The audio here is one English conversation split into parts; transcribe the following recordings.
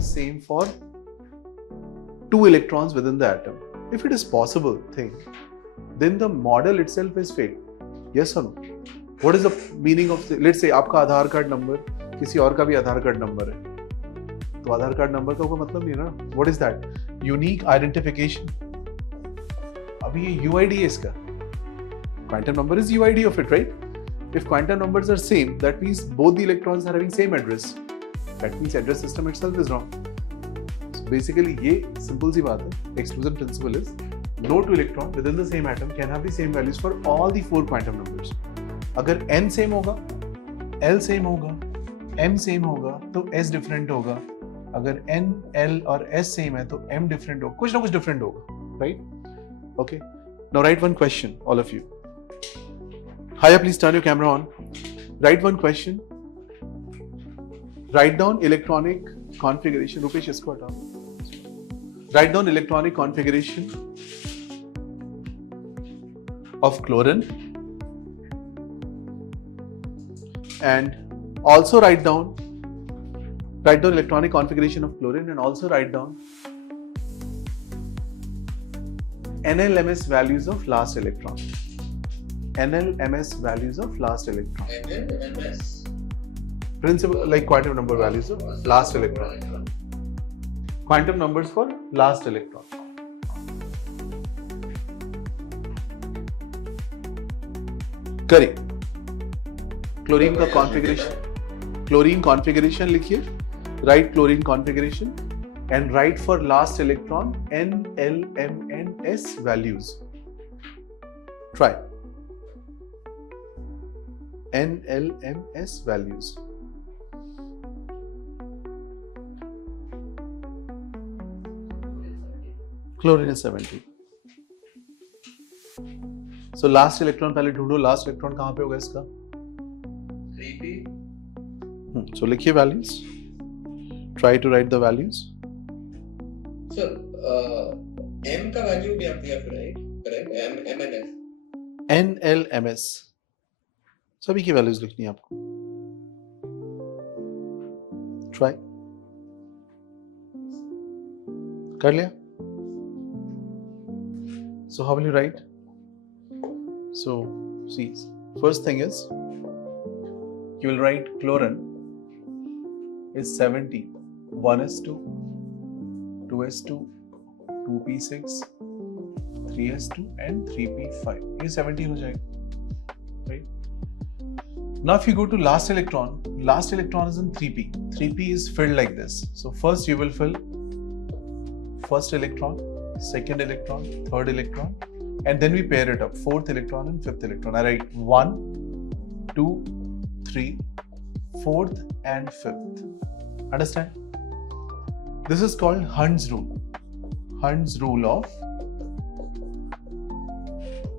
same for 2 electrons within the atom. If it is possible thing, then the model itself is fake. Yes or no? What is the meaning of, let's say आपका आधार card number किसी और का भी आधार card number है, तो आधार card number का कोई मतलब नहीं है ना. What is that? Unique identification. अभी ये UID है इसका. Quantum number is UID of it, right? If quantum numbers are same, that means both the electrons are having same address. That means address system itself is wrong. So basically, ये simple सी बात है. Exclusion principle is no two electron within the same atom can have the same values for all the 4 quantum numbers. अगर n same होगा, l same होगा, m same होगा, तो s different होगा. अगर n, l और s same है, तो m different होगा. कुछ ना कुछ different होगा, right? Okay. Now write one question, all of you. Haya, please turn your camera on. Write one question. Write down electronic configuration. Rupesh, isko hatao. Write down electronic configuration of chlorine, and also write down electronic configuration of chlorine, and also write down NLMS values of last electron. NLMS values of last electron. NLMS. Principal, like quantum number values of last electron. Quantum numbers for last electron. Correct. Chlorine का configuration. Chlorine configuration लिखिए. Write chlorine configuration and write for last electron N, L, M, and S values. Try. N, L, M, S values. Chlorine is 70. So last electron पहले ढूंढो. Last electron कहाँ पे होगा इसका? 3p. So लिखिए values. Try to write the values. So m का value भी आप दिया फिर, right? Correct. M and S. N, L, M, S. सभी की वैल्यूज लिखनी है आपको. ट्राई कर लिया. So how will you write? So see, first thing is you will write chlorine is 70, 1s2, 2s2, 2p6, 3s2 and 3p5. ये 70 हो जाएगा, right? Now if you go to last electron is in 3p. 3p is filled like this. So first you will fill first electron, second electron, third electron, and then we pair it up, fourth electron and fifth electron. I write 1, 2, 3, fourth and fifth. Understand? This is called Hund's rule. Hund's rule of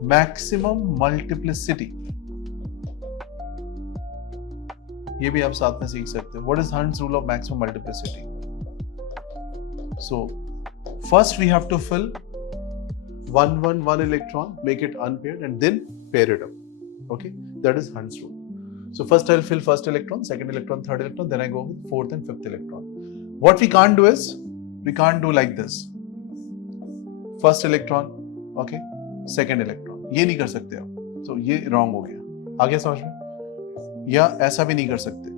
maximum multiplicity. ये भी आप साथ में सीख सकते हो. What is Hund's rule of maximum multiplicity? So first we have to fill one electron, make it unpaired, and then pair it up. Okay, that is Hund's rule. So first I'll fill first electron, second electron, third electron, then I go with fourth and fifth electron. What we can't do is, we can't do like this. First electron, okay, second electron. ये नहीं कर सकते आप. So ये wrong हो गया. आ गया समझ में? या ऐसा भी नहीं कर सकते.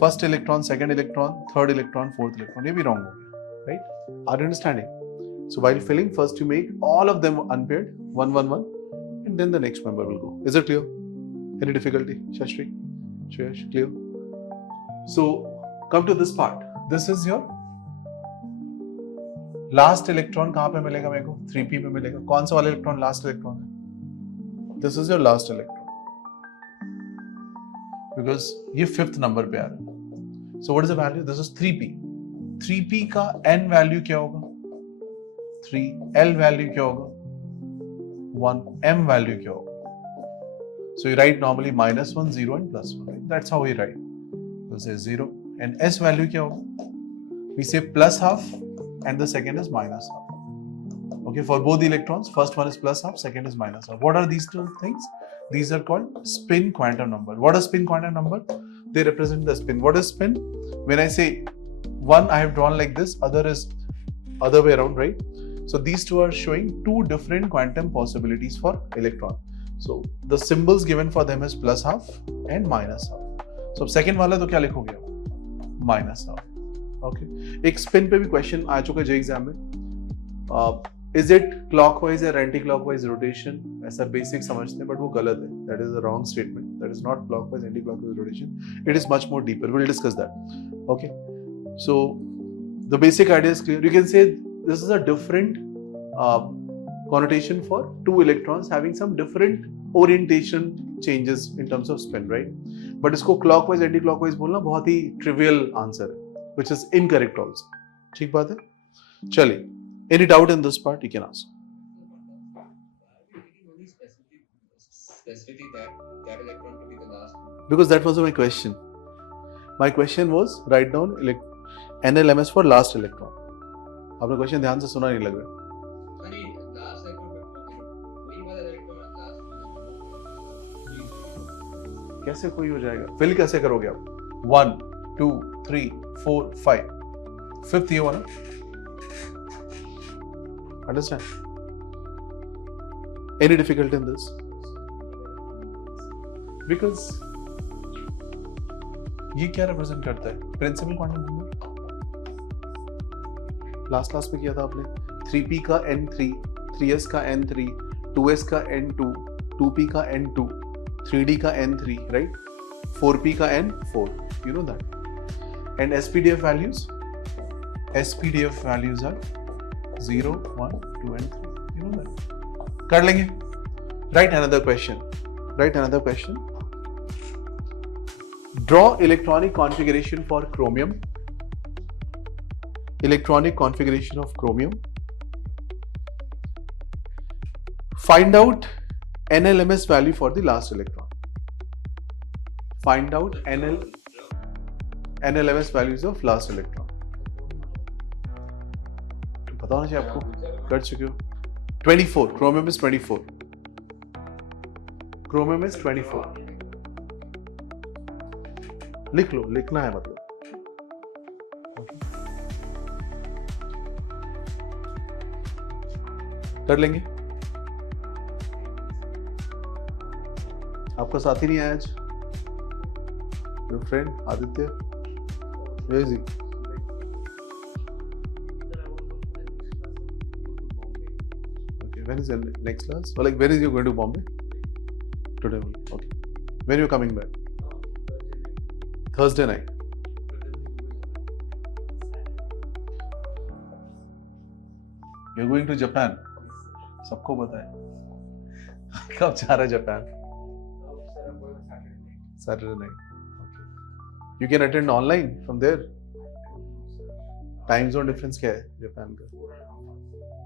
First electron, second electron, third electron, fourth electron, ये भी रॉन्ग हो गया, right? Are you understanding? So while filling first you make all of them unpaired, 1 1 1, and then the next member will go. Is it clear? Any difficulty? Shashri, Shreyash, clear? So come to this part. This is your last electron. कहां पे मिलेगा मेरे को? 3p पे मिलेगा. कौन सा वाला इलेक्ट्रॉन लास्ट इलेक्ट्रॉन है? This is your last electron, because ये फिफ्थ नंबर पे आ रहा है. So what is the value? This is 3p. 3p का n वैल्यू क्या होगा? 3. l वैल्यू क्या होगा? 1. m वैल्यू क्या होगा? So you write normally -1, 0 and +1, right? That's how we write. We'll say 0 and s value क्या होगा? We say +half and the second is -half. Okay, for both the electrons, first one is +half, second is -half. What are these two things? These are called spin quantum number. What is spin quantum number? They represent the spin. What is spin? When I say one I have drawn like this, other is other way around, right? So these two are showing two different quantum possibilities for electron. So the symbols given for them is plus half and minus half. So second वाला तो क्या लिखोगे आप? Minus half. Okay. एक spin पे भी question आ चुका है जे एग्जाम में. Is it clockwise or anti-clockwise rotation? ऐसा basic समझते हैं, but वो गलत है. That is a wrong statement. That is not clockwise, anti-clockwise rotation. It is much more deeper. We'll discuss that. Okay. So the basic idea is clear. You can say this is a different connotation for two electrons having some different orientation changes in terms of spin, right? But इसको clockwise, anti-clockwise बोलना बहुत ही trivial answer है, which is incorrect also. ठीक बात है? चलिए. Any doubt in this part? You can ask. Specifically that electron to be the last one. Because that was my question. My question was write down NLMS for last electron. आपने question ध्यान से सुना नहीं लग रहा. नहीं, last electron वही वाला electron last. कैसे कोई हो जाएगा? फिल कैसे करोगे आप? 1, 2, 3, 4, 5. Fifth ये वाला. Understand? Any difficulty in this? Because ये क्या represent करता है? Principal quantum number. Last class में किया था आपने. 3p का n3, 3s का n3, 2s का n2, 2p का n2, 3d का n3, right? 4p का n4. You know that. And SPDF values? SPDF values are 0, 1, 2 and 3. You know that. कर लेंगे. Write another question. Write another question. Draw electronic configuration for chromium. Electronic configuration of chromium. Find out NLMS value for the last electron. Find out NLMS values of last electron. पता होना चाहिए आपको. कर चुके हो. 24. Chromium is 24. Chromium is 24. लिख लो. लिखना है मतलब. कर लेंगे. आपका साथी नहीं आया आज. Your friend Aditya. Where is he? When is the next class? Or like when is you going to Bombay? Today only. Okay. When you coming back? Thursday night. You're going to Japan. सबको पता है. कब जा रहा है Japan? Saturday night. Okay. You can attend online from there. Time zone difference क्या है Japan का?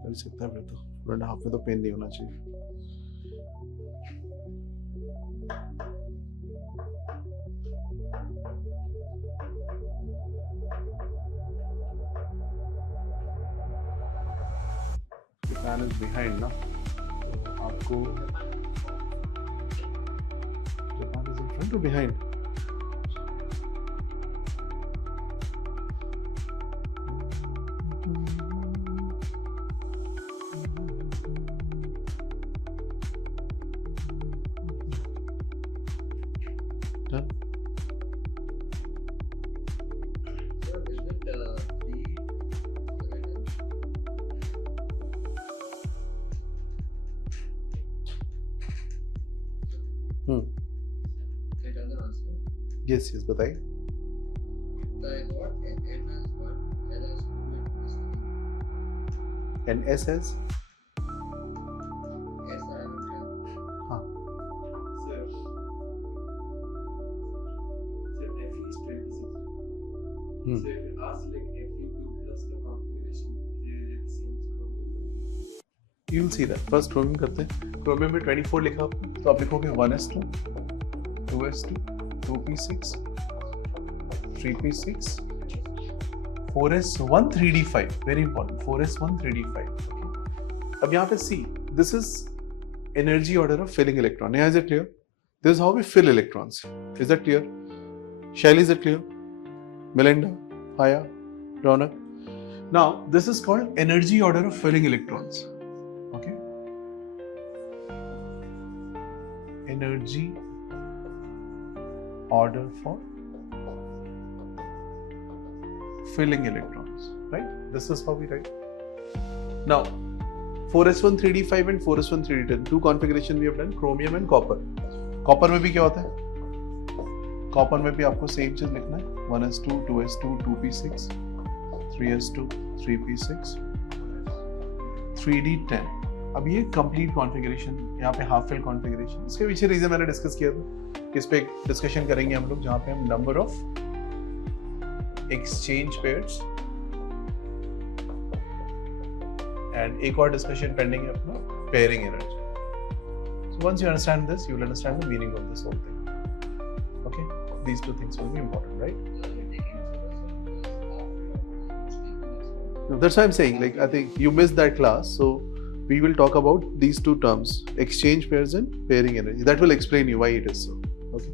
मिल सकता है फिर तो. 1.5 में तो पेन नहीं होना चाहिए. Japan is behind ना. तो आपको Japan is in front or behind? Done. So is it it doesn't answer. Yes, बताइए. So I got MS1, LS2 and And S has? S I don't have. हाँ. Sir, Fe is 26. Hmm. So if you ask like Fe2 plus the configuration, they are the same as chromium. You'll see that. First chromium करते हैं. Chromium में 24 लिखा आपने, तो आप लिखोगे 1s2, 2s2, 2p6, 3p6, 4s1, 3d5. Very important. 4s1, 3d5. Okay. अब यहाँ पे see, this is energy order of filling electron. Yeah, is it clear? This is how we fill electrons. Is that clear? Shaili, is it clear? Melinda, Haya, Ronak. Now, this is called energy order of filling electrons. Okay. Energy order for filling electrons, right? This is how we write. Now, 4s1 3d5 and 4s1 3d10, two configuration we have done, chromium and copper. Copper में भी क्या होता है? Copper में भी आपको same चीज लिखना है, 1s2 2s2 2p6 3s2 3p6 3d10. अब ये कंप्लीट कॉन्फ़िगरेशन, यहाँ पे हाफ फिल कॉन्फ़िगरेशन, इसके पीछे रीजन मैंने डिस्कस किया था, इस पे डिस्कशन करेंगे हम लोग, जहाँ पे हम number of exchange pairs and एक और डिस्कशन पेंडिंग है अपना pairing energy. So once you understand this, you will understand the meaning of this whole thing. Okay, these two things will be important, right? No, that's why I'm saying, like, I think you missed that class, so we will talk about these two terms, exchange pairs and pairing energy. That will explain you why it is so. Okay.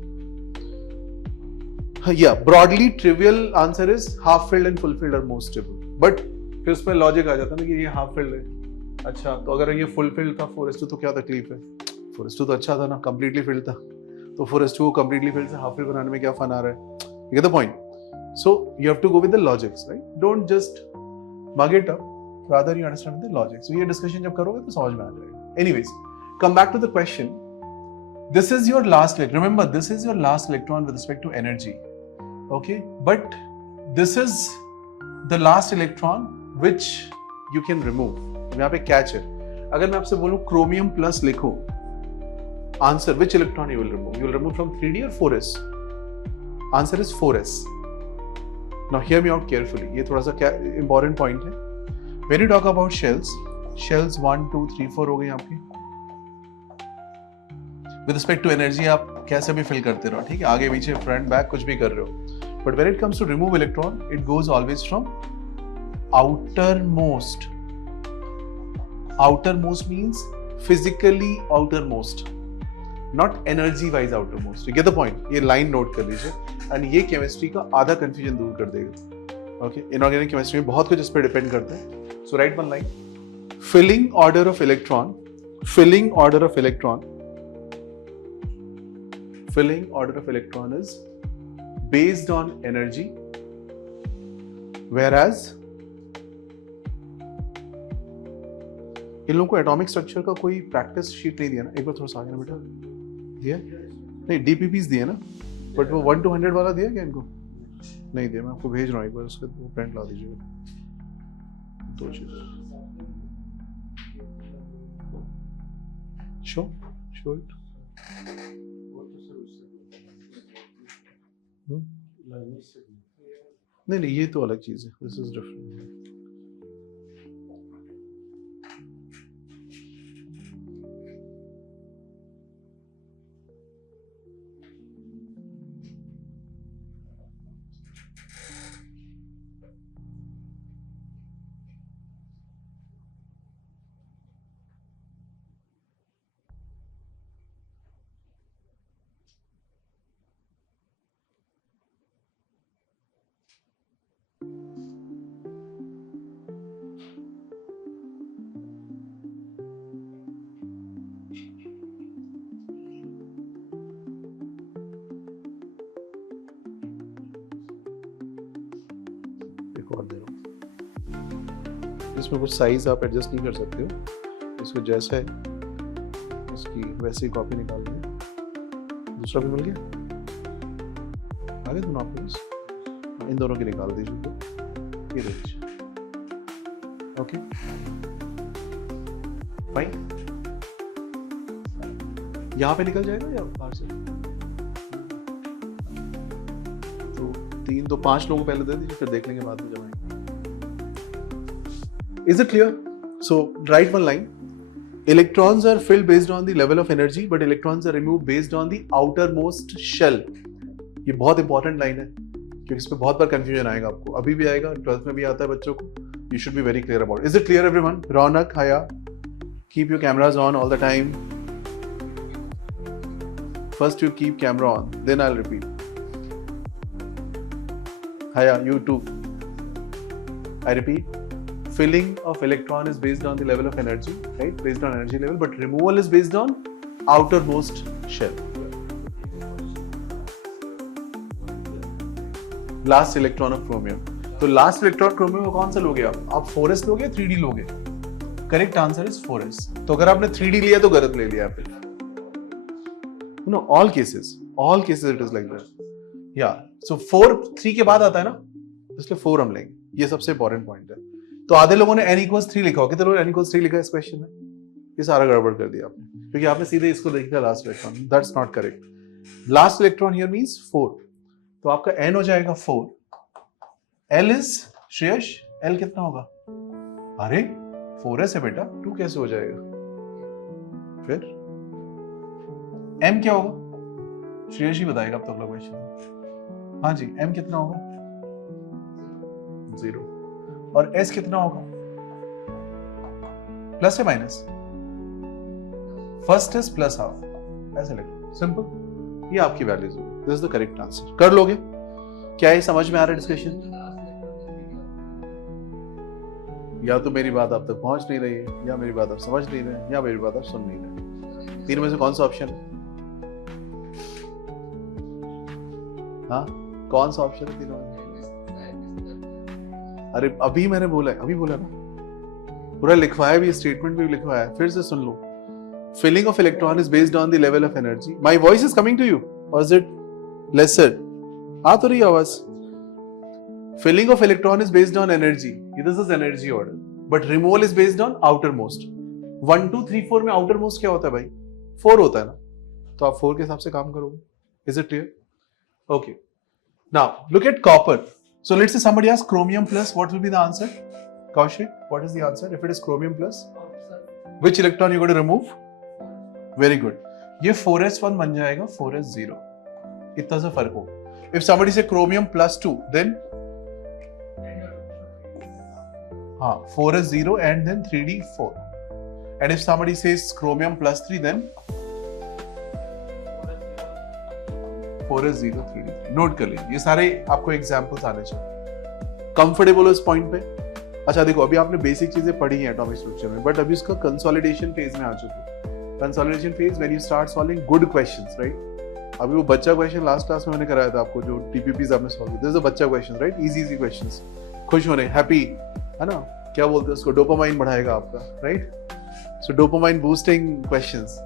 Yeah, broadly trivial answer is half filled and full filled are most stable. But फिर उसमें logic आ जाता है ना कि ये half filled है. अच्छा, तो अगर ये फुल फिल्ड था 4s2 तो क्या तकलीफ है? 4s2 तो अच्छा था ना, कंप्लीटली फिल्ड था. तो 4s2 को कंप्लीटली फिल्ड से हाफ फिल्ड बनाने में क्या फन आ रहा है? You get the point? So you have to go with the logics, right? Don't just mug it up. Rather you understand the logic. So ये डिस्कशन जब करोगे तो समझ में आ जाएगा. Anyways, come back to the question. This is your last electron. Remember, this is your last electron with respect to energy. Okay, but this is the last electron which you can remove. यहाँ पे catch है. अगर मैं आपसे बोलूं chromium plus लिखो, answer which electron you will remove? You will remove from 3d or 4s? Answer is 4s. Now hear me out carefully. ये थोड़ा सा important point है. When you talk about shells 1 2 3 4 हो गई आपकी. With respect to energy आप कैसे भी fill करते रहो, ठीक है, आगे पीछे फ्रंट बैक कुछ भी कर रहे हो. But when it comes to remove electron, it goes always from outermost. Outermost means physically outermost, not energy wise outermost. You get the point? ये line note कर लीजिए, and ये chemistry का आधा confusion दूर कर देगा. Okay, inorganic chemistry में बहुत कुछ इस पर depend करता है. So write one line. Filling order of electron. Filling order of electron is based on energy, whereas इन लोगों को एटॉमिक स्ट्रक्चर का कोई प्रैक्टिस शीट नहीं दिया ना. एक बार थोड़ा सा आगे ना बेटा, दिया नहीं, डीपीपीस दिए ना, बट वो 1 to 100 वाला दिया क्या इनको? नहीं दिया. मैं आपको भेज रहा हूँ, एक बार उसका प्रिंट ला दीजिएगा. दो चीज शो इट. नहीं, ये तो अलग चीज है. This is different. और दे रहा हूँ. इसमें कुछ साइज आप एडजस्ट नहीं कर सकते हो. इसको जैसा है इसकी वैसे ही कॉपी निकाल लें. दूसरा भी मिल गया. आगे दोनों आपके पास, इन दोनों की निकाल दीजिए. ये देखिए. Okay fine. यहाँ पे निकल जाएगा या बाहर से? तो 3 तो 5 लोगों को पहले दे दीजिए, फिर देख लेंगे बाद में जब आएंगे. Is it clear? So write one line. Electrons are filled based on the level of energy, but electrons are removed based on the outermost shell. ये बहुत इंपॉर्टेंट लाइन है क्योंकि इस पे बहुत बार कंफ्यूजन आएगा आपको. अभी भी आएगा, 12th में भी आता है बच्चों को. You should be very clear about it. Is it clear, everyone? Ronak, Haya, keep your cameras on all the time. First you keep camera on, then I'll repeat. Haya, you too. I repeat, filling of electron is based on the level of energy, right? Based on energy level, but removal is based on outermost shell. Last electron of chromium. तो last electron chromium को कौन सा लोगे आप 4s लोगे 3d लोगे? Correct answer is 4s. तो अगर आपने 3d लिया तो गलत ले लिया आपने. Know all cases it is like that. या सो 4 3 के बाद आता है ना, इसलिए 4 हम लेंगे. ये सबसे इंपॉर्टेंट पॉइंट है. तो आधे लोगों ने n = 3 लिखा हो. कितने लोगों ने n = 3 लिखा इस क्वेश्चन में? ये सारा गड़बड़ कर दिया आपने, क्योंकि आपने सीधे इसको देखा last electron. That's not correct. Last electron here means 4. तो आपका n हो जाएगा 4. L इज श्रेयश, L कितना होगा? अरे 4s है बेटा, 2 कैसे हो जाएगा? फिर M क्या होगा? श्रेयश ही बताएगा अब तो अगला क्वेश्चन. हाँ जी, M कितना होगा? 0. और S कितना होगा? प्लस या minus? First is plus half, ऐसे लिखो. सिंपल. ये आपकी वैल्यूज होगी. This is the correct answer. कर लोगे? क्या ये समझ में आ रहा है डिस्कशन? या तो मेरी बात आप तक पहुंच नहीं रही है, या मेरी बात आप समझ नहीं रहे, या मेरी बात आप सुन नहीं रहे. तीन में से कौन सा ऑप्शन है? हाँ, कौन सा ऑप्शन है तीनों में? अरे अभी मैंने बोला ना, पूरा लिखवाया भी, स्टेटमेंट भी लिखवाया है. फिर से सुन लो. Filling of electron is based on the level of energy. My voice is coming to you और इज इट लेसर? आ तो रही आवाज. Filling of electron is based on energy. This is energy order. But removal is based on outermost. 1, 2, 3, 4 में outermost क्या होता है भाई? 4 होता है ना. तो आप 4 के हिसाब से काम करोगे. Is it clear? Okay. Now look at copper. So let's say somebody asks chromium plus. What will be the answer? Kaushik, what is the answer? If it is chromium plus, which electron you going to remove? Very good. ये 4s1 बन जाएगा 4s0. इतना सा फर्क हो. If somebody say chromium plus 2, then 4s0 and then 3d4. And if somebody says chromium plus 3, then 4s0 3d3. Note कर लीजिए. ये सारे आपको एग्जांपल्स आने चाहिए. कंफर्टेबल हो इस पॉइंट पे? अच्छा देखो, अभी आपने बेसिक चीजें पढ़ी हैं एटॉमिक स्ट्रक्चर में, बट अभी उसका कंसोलिडेशन फेज में आ चुके हैं. Consolidation phase when you start solving good questions, right? अभी वो बच्चा क्वेश्चन लास्ट क्लास में मैंने कराया था आपको, जो टीपीपीज आपने सॉल्व किए. दिस इज अ बच्चा क्वेश्चन, राइट? Easy questions. खुश होने, हैप्पी, है ना? क्या बोलते हैं उसको? डोपामाइन बढ़ाएगा आपका, राइट? सो डोपामाइन बूस्टिंग क्वेश्चंस.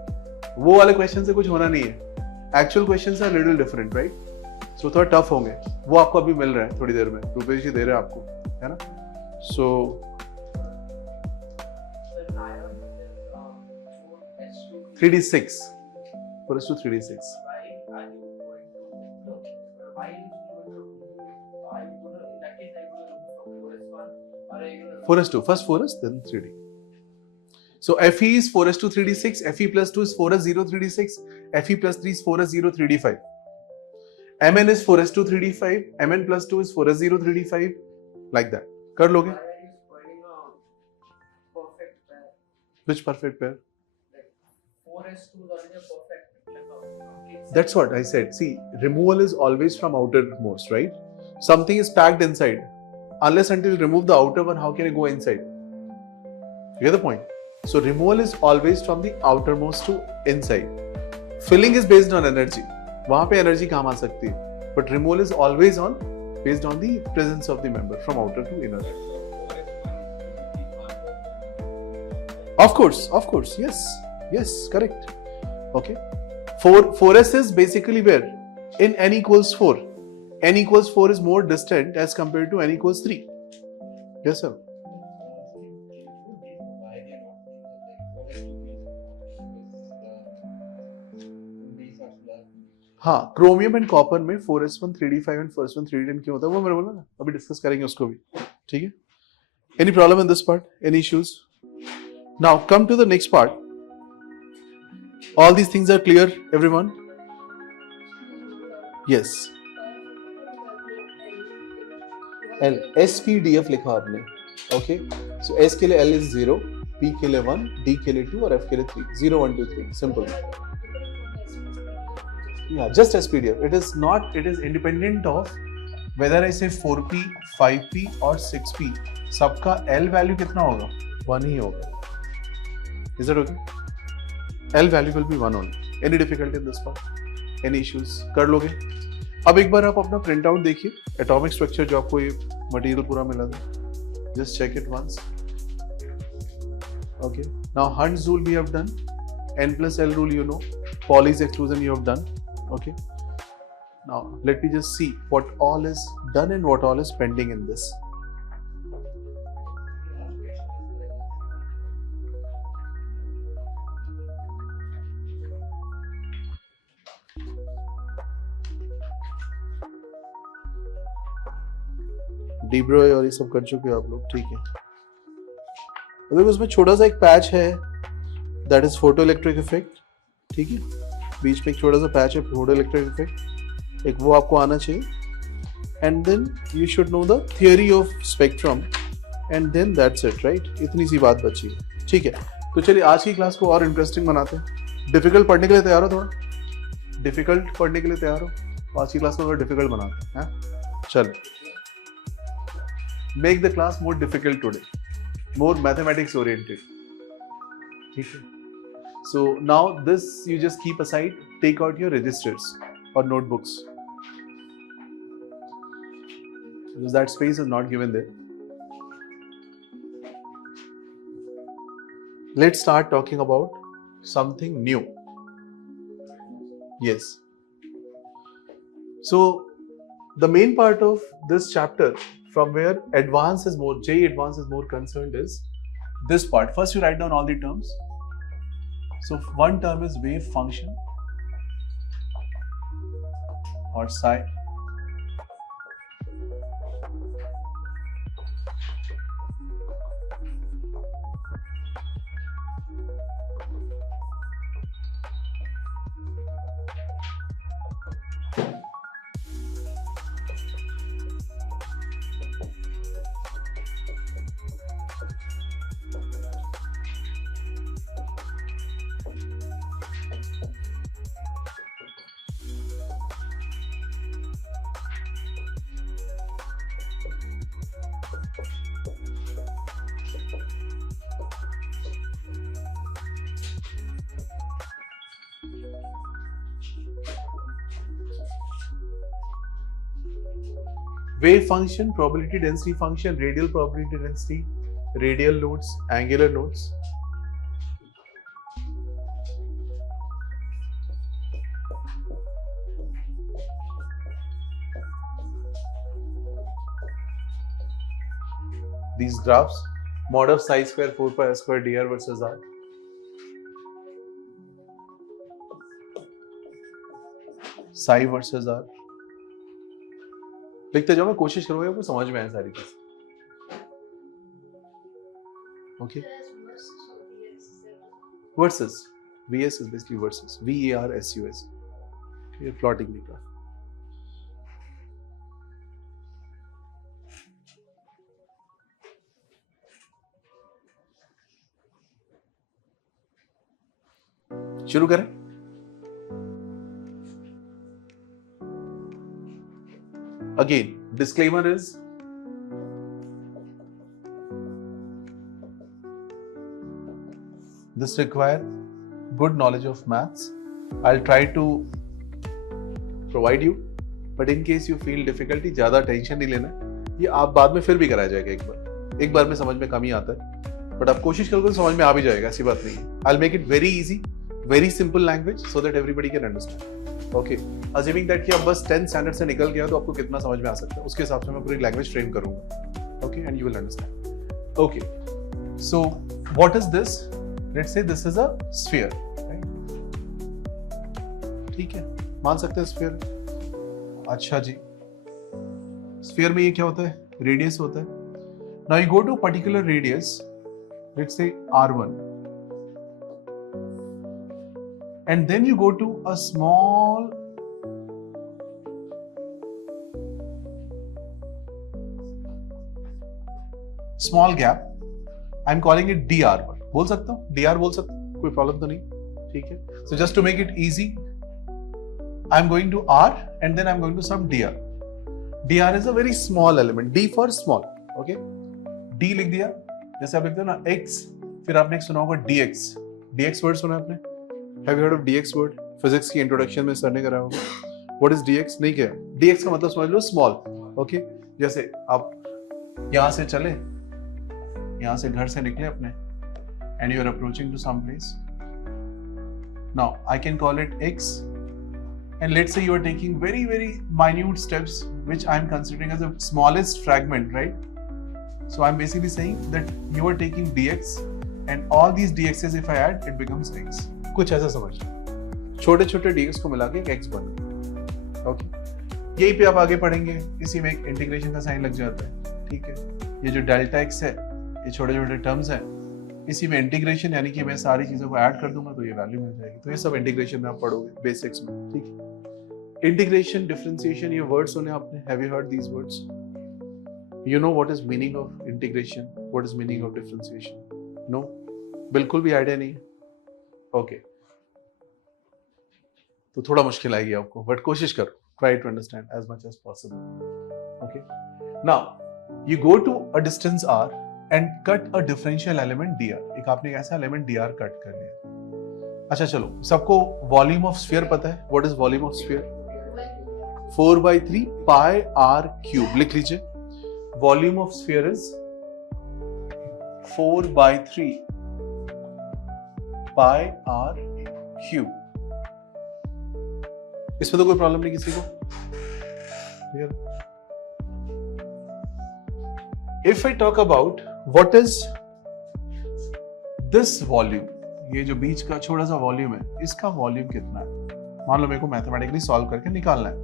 वो वाले क्वेश्चन से कुछ होना नहीं है. Actual questions are little different, right? सो थोड़ा टफ होंगे. वो आपको अभी मिल रहा है थोड़ी देर में. रुपेश जी दे रहे हैं आपको, है ना? सो 3d6. 4s2 3d6. 4s2. First 4s, then 3d. So Fe is 4s2 3d6. Fe plus 2 is 4s0 3d6. Fe plus 3 is 4s0 3d5. Mn is 4s2 3d5. Mn plus 2 is 4s0 3d5. Like that. कर लोगे? Which perfect pair? 4s2 is a perfect. That's what I said. See, removal is always from outermost, right? Something is packed inside. Unless until you remove the outer one, how can it go inside? You get the point? So removal is always from the outermost to inside. Filling is based on energy. वहाँ पे energy काम आ सकती है. But removal is always based on the presence of the member from outer to inner. Of course. Yes, correct. Okay. 4s is basically where? In n equals 4. N equals 4 is more distant as compared to n equals 3. Yes, sir. हाँ, chromium and copper में 4s1 3d5 and 4s1 3d10 क्यों होता है वो मैंने बोला ना, अभी डिस्कस करेंगे उसको भी. ठीक है? Any problem in this part? Any issues? Now come to the next part. All these things are clear everyone? Yes. L SPDF लिखा आपने. ओके, सो S के लिए L इज 0, P के लिए 1, D के लिए 2 और F के लिए 3. 0 1 2 3 simple. Yeah, just SPDF. It is independent of whether I say 4p, 5p or 6p, सबका L वैल्यू कितना होगा? 1 ही होगा. Is that okay? L value will be 1 only. Any difficulty in this part? Any issues? कर लोगे? अब एक बार आप अपना प्रिंट आउट देखिए, एटॉमिक स्ट्रक्चर जो आपको ये मटेरियल पूरा मिला था. Just check it once. Okay. Now Hund's rule we have done. N plus L rule you know. Pauli's exclusion you have done. Okay. Now let me just see what all is done and what all is pending in this. डीब्रॉय और ये सब कर चुके हो आप लोग, ठीक है. अगर उसमें छोटा सा एक पैच है, that is photo electric effect, ठीक है. बीच में एक छोटा सा पैच है फोटो इलेक्ट्रिक इफेक्ट, एक वो आपको आना चाहिए. And then you should know the theory of spectrum and then that's it, right. इतनी सी बात बची है, ठीक है. तो चलिए आज की क्लास को और इंटरेस्टिंग बनाते हैं. डिफिकल्ट पढ़ने के लिए तैयार हो? थोड़ा डिफिकल्ट पढ़ने के लिए तैयार हो? तो आज की क्लास को थोड़ा डिफिकल्ट बनाते हैं. चलिए, make the class more difficult today, more mathematics oriented. Okay. So now this you just keep aside, take out your registers or notebooks because that space is not given there. Let's start talking about something new. Yes. So the main part of this chapter, from where JEE Advanced is more concerned, is this part. First you write down all the terms. So one term is wave function or psi. Wave function, probability density function, radial probability density, radial nodes, angular nodes. These graphs, mod of psi square 4 pi square dr versus r. Psi versus r. लिखते जाओ, मैं कोशिश करूंगा आपको समझ में आए सारी चीज. Okay. Versus, VS is basically versus, VERSUS. You're plotting the graph. शुरू करें. Again, disclaimer is this require good knowledge of maths. I'll try to provide you, but in case you feel difficulty, ज़्यादा tension नहीं लेना. ये आप बाद में फिर भी कराया जाएगा एक बार में समझ में कम ही आता है, बट आप कोशिश करोगे तो समझ में आ भी जाएगा, ऐसी बात नहीं है. I'll make it very easy, very simple language so that everybody can understand. Okay, assuming that कि आप बस 10 स्टैंडर्ड से निकल गया तो आपको कितना समझ में आ सकता है, उसके हिसाब से मैं पूरी लैंग्वेज फ्रेम करूंगा. Okay, and you will understand. Okay, so what is this? Let's say this is a sphere, right. ठीक है, मान सकते हैं स्फीयर. अच्छा जी, स्फीयर में ये क्या होता है? रेडियस होता है. Now you go to particular radius, let's say r1. And then you go to a small gap. I'm calling it dr1. बोल सकता हूँ, dr बोल सकता हूँ, कोई प्रॉब्लम तो नहीं. ठीक है. So just to make it easy, I'm going to r and then I'm going to some dr. dr is a very small element, d for small, okay? d लिख दिया, जैसे आप लिखते हो ना x, फिर आपने सुना होगा dx, dx वर्ड सुना आपने? Have you heard of dx word? Physics की इंट्रोडक्शन में सर ने कराया होगा. What is dx? नहीं क्या? dx का मतलब समझ लो small, okay? जैसे आप यहाँ से चले, यहाँ से घर से निकले अपने, and you are approaching to some place. Now I can call it x, and let's say you are taking very minute steps, which I am considering as the smallest fragment, right? So I'm basically saying that you are taking dx, and all these dx's if I add, it becomes x. कुछ ऐसा समझ, छोटे छोटे dx को मिला के एक x बन गया, okay? यही पे आप आगे पढ़ेंगे, इसी में एक इंटीग्रेशन का साइन लग जाता है, ठीक है? ये जो डेल्टा x है, ये छोटे छोटे टर्म्स हैं, इसी में इंटीग्रेशन यानी कि मैं सारी चीजों को ऐड कर दूंगा तो ये वैल्यू मिल जाएगी. तो ये सब इंटीग्रेशन में आप पढ़ोगे बेसिक्स में, ठीक है? इंटीग्रेशन, डिफरेंशिएशन, ये वर्ड्स सुने आपने? Have you heard these words? You know what is meaning of integration, what is meaning of differentiation? No, बिल्कुल भी आइडिया नहीं. ओके, तो थोड़ा मुश्किल आएगी आपको, बट कोशिश करो, try to understand as much as possible. Okay, now you go to a distance r and cut a differential element dr. एक आपने ऐसा एलिमेंट dr कट कर लिया. अच्छा चलो, सबको वॉल्यूम ऑफ स्फीयर पता है? What is volume of sphere? 4/3 pi r cube. लिख लीजिए, volume of sphere is 4/3 pi r cube. इसमें तो कोई प्रॉब्लम नहीं किसी को? If I talk about what is this volume, ये जो बीच का छोटा सा वॉल्यूम है, इसका वॉल्यूम कितना है? मान लो मेरे को मैथमेटिकली सॉल्व करके निकालना है.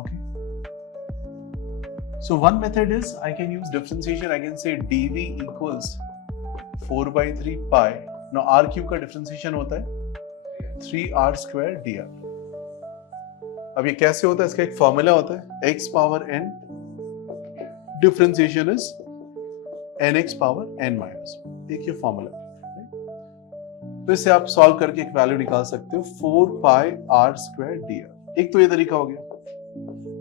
Okay. So one method is I can use differentiation. I can say dv equals 4/3 pi. Now r cube का differentiation होता है 3r square dr. अब ये कैसे होता है? इसका एक फॉर्मूला होता है, x power n. Differentiation is nx power n minus. एक ये फॉर्मूला, तो इससे आप सॉल्व करके एक वैल्यू निकाल सकते हो 4 pi r square dr. एक तो ये तरीका हो गया.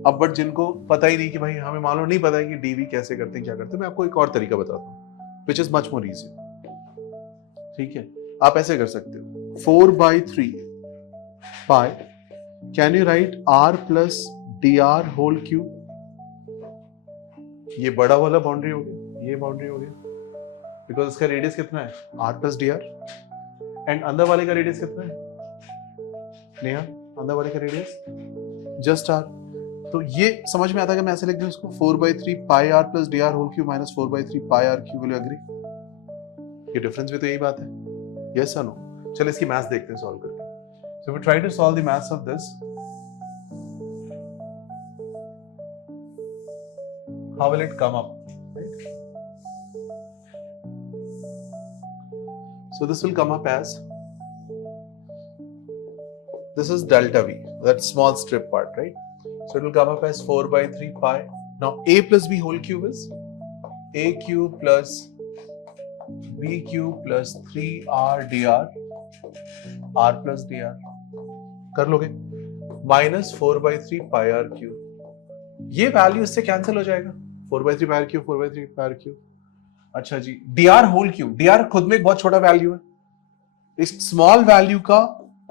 अब बट जिनको पता ही नहीं कि भाई हमें मालूम नहीं पता है कि dv कैसे करते हैं, क्या करते हैं, मैं आपको एक और तरीका बताता हूँ, which is much more easy. ठीक है, आप ऐसे कर सकते हो 4/3 pi. Can you write r plus dr whole cube? ये बड़ा वाला बाउंड्री हो गया, ये बाउंड्री हो गया, बिकॉज इसका रेडियस कितना है? r plus dr. एंड अंदर वाले का रेडियस कितना है? नेहा, अंदर वाले का रेडियस जस्ट r. तो ये समझ में आता है कि मैं ऐसे लिख दूं इसको 4/3 pi r plus dr whole cube minus 4/3 pi r cube. Will you agree? ये डिफरेंस भी तो यही बात है, यस और नो? चलो इसकी मैथ्स देखते हैं सॉल्व करके. So we try to solve the maths of this. How will it come up? Right? So this will come up as, this is delta v, that small strip part, right? So it will come up as 4/3 pi. Now a plus b whole cube is a cube plus b cube plus 3r dr, r plus dr. कर लोगे? minus 4/3 pi r cube. ये value इससे cancel हो जाएगा, 4/3 pi r cube, 4/3 pi r cube. अच्छा जी, dr whole cube, dr खुद में एक बहुत छोटा वैल्यू है. इस स्मॉल वैल्यू का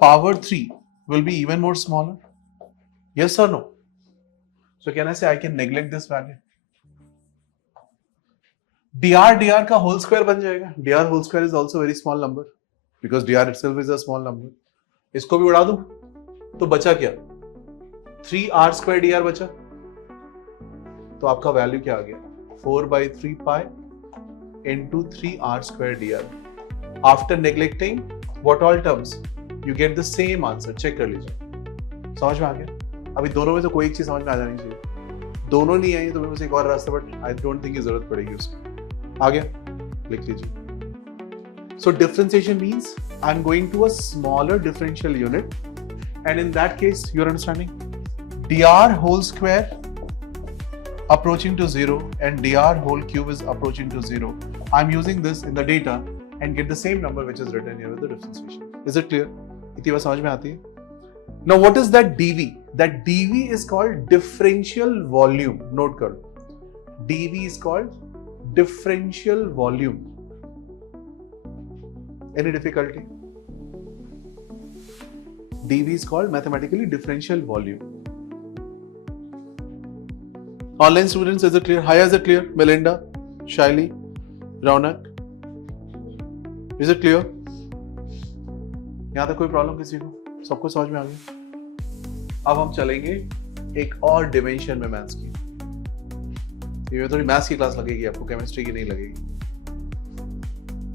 power 3 will be even more smaller. Yes or no? So can I say I can neglect this value? dr का whole square बन जाएगा. dr whole square is also very small number because dr itself is a small number. इसको भी उड़ा दूं तो बचा क्या? 3r square dr बचा. तो आपका वैल्यू क्या आ गया? 4/3 pi into 3r square dr. After neglecting what all terms, you get the same answer. Check कर लीजिए, समझ में आ गया? अभी दोनों में से कोई एक चीज समझ में आ जानी चाहिए. दोनों नहीं आई तो मेरे पास एक और रास्ता, बट आई डोंट थिंक जरूरत पड़ेगी उसकी. आ गया? लिख लीजिए. So differentiation means I'm going to a smaller differential unit, and in that case, you're understanding? dr whole square approaching to 0 and dr whole cube is approaching to 0. I'm using this in the data and get the same number which is written here with the differentiation. Is it clear? इतनी बात समझ में आती है? Now what is that dV? That dV is called differential volume. Note करो, dV is called differential volume. Any difficulty? dV is called mathematically differential volume. Online students, is it clear? Hi, is it clear? Melinda, Shaili, Raunak, is it clear? यहाँ तक कोई problem किसी को? सबको समझ में आ गया? अब हम चलेंगे एक और डिमेंशन में मैथ्स की। ये थोड़ी मैथ्स की क्लास लगेगी आपको, केमिस्ट्री की नहीं लगेगी।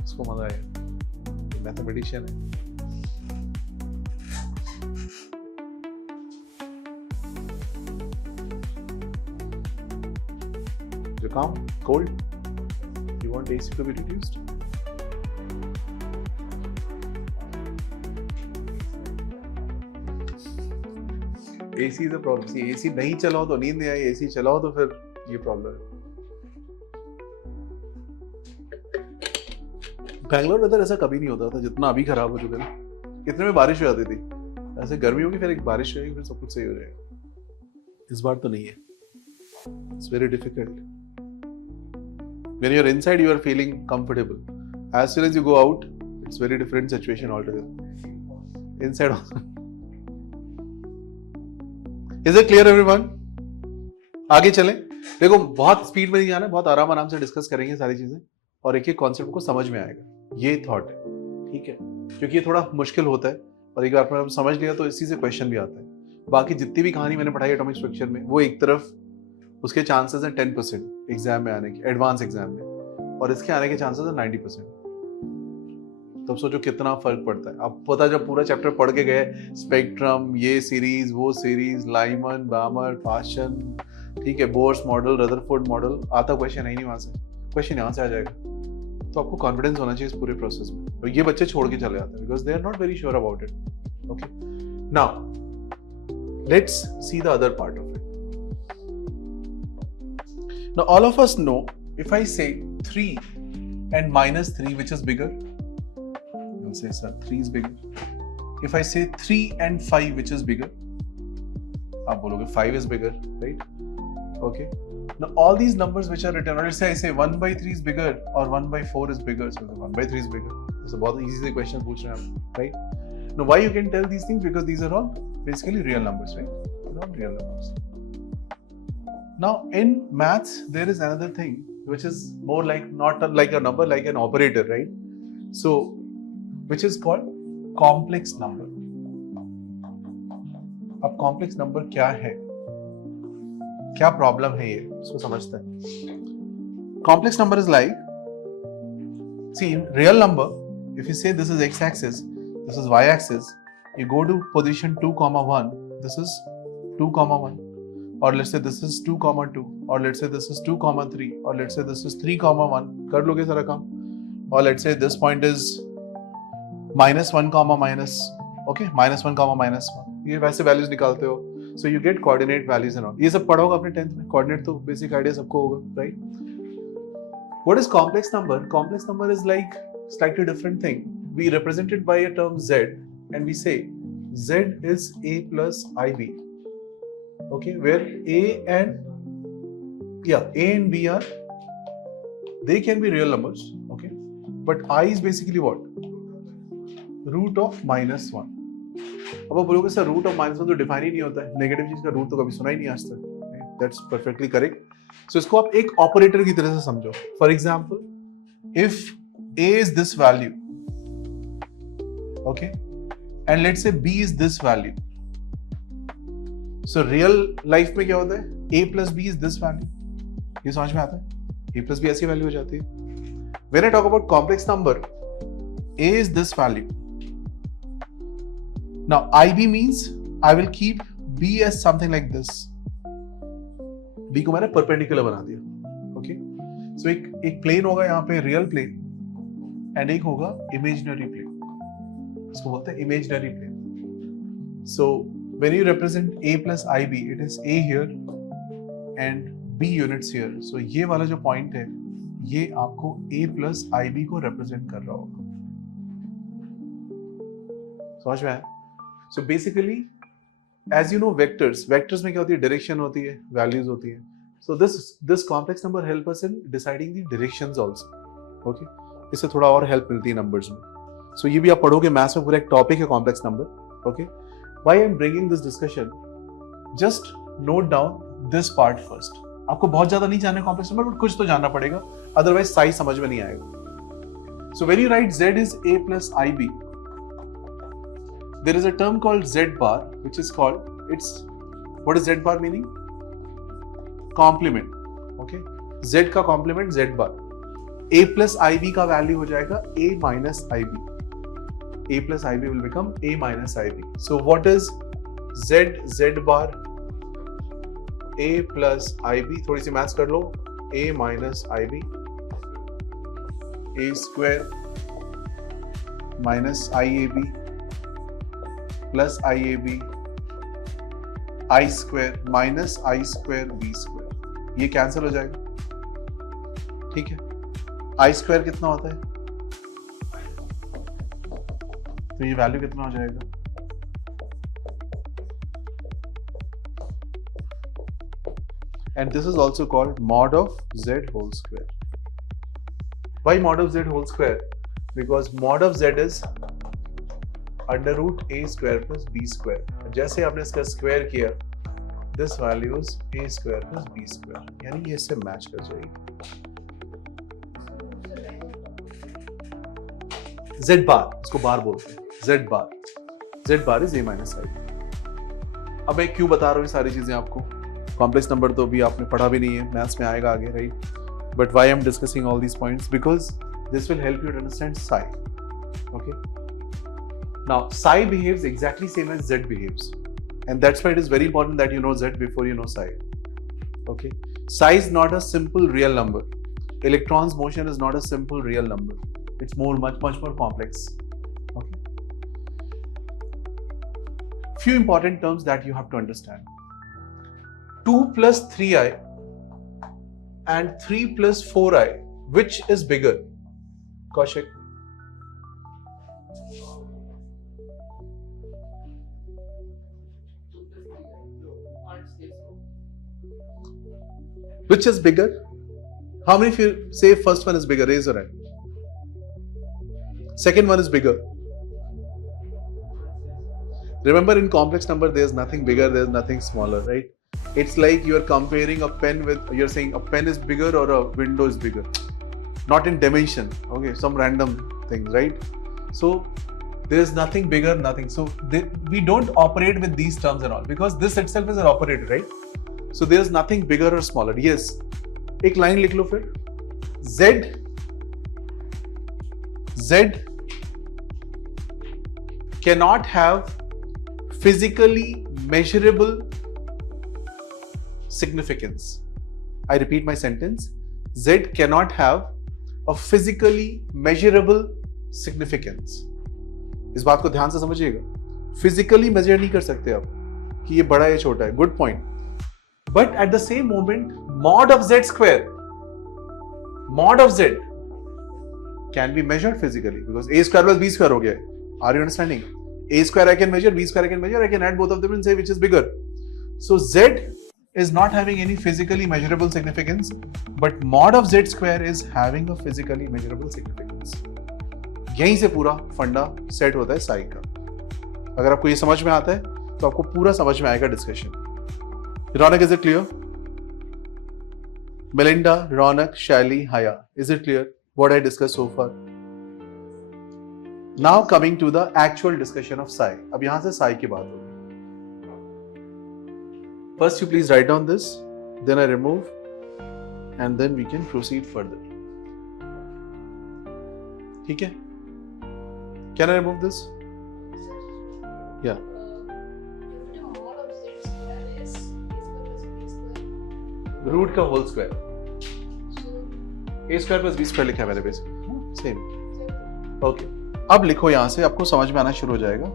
इसको मजा आएगा, मैथमेटिशियन है। Calm, cold. You want AC to be reduced? AC is a problem. See, AC नहीं चलाओ तो नींद नहीं आई, AC चलाओ तो फिर ये प्रॉब्लम है। बैंगलोर वेदर ऐसा कभी नहीं होता था जितना अभी खराब हो चुका है। इतने में बारिश हो जाती थी, ऐसे गर्मी होगी फिर एक बारिश होगी फिर सब कुछ सही हो जाएगा। इस बार तो नहीं है। It's very difficult. When you're inside, you are feeling comfortable. As soon as you go out, it's very different situation altogether. Inside also. Is it clear, everyone? आगे चलें। देखो बहुत स्पीड में नहीं जाना है, बहुत आराम से डिस्कस करेंगे सारी चीजें और एक एक कॉन्सेप्ट को समझ में आएगा। ये थॉट है, ठीक है? क्योंकि ये थोड़ा मुश्किल होता है और एक बार समझ लिया तो इसी से क्वेश्चन भी आता है। बाकी जितनी भी कहानी मैंने पढ़ाई एटॉमिक स्ट्रक्चर में, वो एक तरफ उसके चांसेस हैं 10% एग्जाम में आने के, एडवांस एग्जाम में, और इसके आने के चांसेस हैं 90%। तब सोचो कितना फर्क पड़ता है। अब पता जब पूरा चैप्टर पढ़ के गए, स्पेक्ट्रम, ये सीरीज, वो सीरीज, लाइमन, बामर, फाशन, ठीक है, बोर्स मॉडल, रदरफोर्ड मॉडल, आता क्वेश्चन है ही नहीं वहां से, क्वेश्चन यहाँ से आ जाएगा। तो आपको कॉन्फिडेंस होना चाहिए इस पूरे प्रोसेस में। और ये बच्चे छोड़ के चले जाते हैं because they are not very sure about it. Okay, now let's see the other part of it. Now all of us know, if I say 3 and minus 3, which is bigger? You'll say, sir, 3 is bigger. If I say 3 and 5, which is bigger? आप बोलोगे 5 is bigger, right? Okay. Now all these numbers which are written, or let's say I say 1 by 3 is bigger or 1 by 4 is bigger, so 1 by 3 is bigger. So बहुत easy से question पूछ रहे हैं आप, right? Now why you can tell these things? Because these are all basically real numbers, right? They're all real numbers. Now in maths there is another thing which is more like, not like a number, like an operator, right? So which is called complex number. अब complex number क्या है, क्या problem है, ये इसको समझते हैं। Complex number is like, see, in real number, if you say this is x-axis, this is y-axis, you go to position 2,1, this is 2,1. और let's say this is 2,2, और let's say this is 2,3, और let's say this is 3,1, कर लोगे सारा काम। और let's say this point is -1, minus, okay, -1, -1, ये वैसे वैल्यूज निकालते हो, so you get coordinate values and all। ये सब पढ़ोगे अपने 10th में, coordinate तो बेसिक आइडिया सबको होगा, right? What is complex number? Complex number is like slightly different thing. We represent it by a term z, and we say z is a plus ib. Okay, where A and B are, they can be real numbers, okay, but I is basically what? Root of -1. अब आप बोलोगे sir root of -1 तो define ही नहीं होता है, negative चीज का root तो कभी सुना ही नहीं आज तक। That's perfectly correct. सो इसको आप एक ऑपरेटर की तरह से समझो। For example, if A is this value, okay, and let's say B is this value. So real life में क्या होता है? A plus B is this value. ये समझ में आता है? A plus B ऐसी वैल्यू हो जाती है। When I talk about complex number, A is this value. Now IB means I will keep B as something like this. B को मैंने परपेंडिकुलर बना दिया, okay? So एक प्लेन होगा यहाँ पे, रियल प्लेन, एंड एक होगा इमेजिनरी प्लेन, इसको बोलते हैं imaginary plane. So when you represent A plus IB, it is A here and B units here. So ये वाला जो पॉइंट है, ये आपको A plus IB को represent कर रहा होगा। समझ में आया? So basically as you know vectors में क्या होती है, डायरेक्शन होती है, वैल्यूज होती है. So this complex number help us in deciding the directions also. Okay, इससे थोड़ा और हेल्प मिलती है नंबर्स में. So ये भी आप पढ़ोगे, मैथ्स में पूरा एक टॉपिक है complex number. Okay, why I am bringing this discussion? Just note down this part first. आपको बहुत ज्यादा नहीं जानना कॉम्प्लेक्स नंबर, बट कुछ तो जानना पड़ेगा, अदरवाइज साइज समझ में नहीं आएगा. So when you write z is a plus ib, there is a term called z bar, which is called, what is z bar meaning? Complement. Okay, z का complement z bar. a plus ib का value हो जाएगा a minus ib. a plus ib will become a minus ib. So what is z bar? a plus ib, थोड़ी सी maths कर लो. a minus ib, a square minus iab plus iab, I square minus I square b square. ये cancel हो जाएगा. ठीक है, I square कितना होता है, तो ये वैल्यू कितना हो जाएगा? And this is also called mod of z whole square. Why mod of z whole square? Because mod of z is under root a square plus b square. जैसे आपने इसका स्क्वायर किया, this value is a square plus b square. यानी ये इससे match कर जाएगी. z bar, इसको बार बोलते हैं. z bar is a minus i. अब मैं क्यों बता रहा हूँ ये सारी चीजें आपको? कॉम्प्लेक्स नंबर तो अभी आपने पढ़ा भी नहीं है, मैथ्स में आएगा आगे, right? But why I am discussing all these points? Because this will help you to understand psi. Okay, now psi behaves exactly same as z behaves, and that's why it is very important that you know z before you know psi. Okay, psi is not a simple real number. Electron's motion is not a simple real number. It's much more complex. Okay, few important terms that you have to understand. 2 plus 3i and 3 plus 4i, which is bigger? Kaushik? Which is bigger? How many of you say first one is bigger? Raise your hand. Second one is bigger. Remember, in complex number, there's nothing bigger, there's nothing smaller, right? It's like you're comparing a pen with, you're saying a pen is bigger or a window is bigger. Not in dimension, okay, some random things, right? So there's nothing bigger, nothing. So we don't operate with these terms and all, because this itself is an operator, right? So there's nothing bigger or smaller. Yes, एक line लिख लो फिर. Z cannot have physically measurable significance. I repeat my sentence. Z cannot have a physically measurable significance. इस बात को ध्यान से समझिएगा. Physically measure नहीं कर सकते आप कि ये बड़ा या छोटा है. Good point. But at the same moment, mod of z square, mod of z can be measured physically, because a square plus b square हो गया है. Are you understanding? A square I can measure, b square I can measure, I can add both of them and say which is bigger. So z is not having any physically measurable significance, but mod of z square is having a physically measurable significance. यहीं से पूरा फंडा set होता है साई का. अगर आपको ये समझ में आता है तो आपको पूरा समझ में आएगा discussion. Ronak, is it clear? Melinda, Ronak, Shaili, Haya, is it clear what I discussed so far? Now coming to the actual discussion of psi. अब यहां से psi की बात होगी. First, you please write down this, then I remove, and then we can proceed further. ठीक है? Can I remove this? Yeah. Root का whole square, a square plus b square लिखा है मैंने बेसिकली, सेम. ओके, अब लिखो यहां से, आपको समझ में आना शुरू हो जाएगा.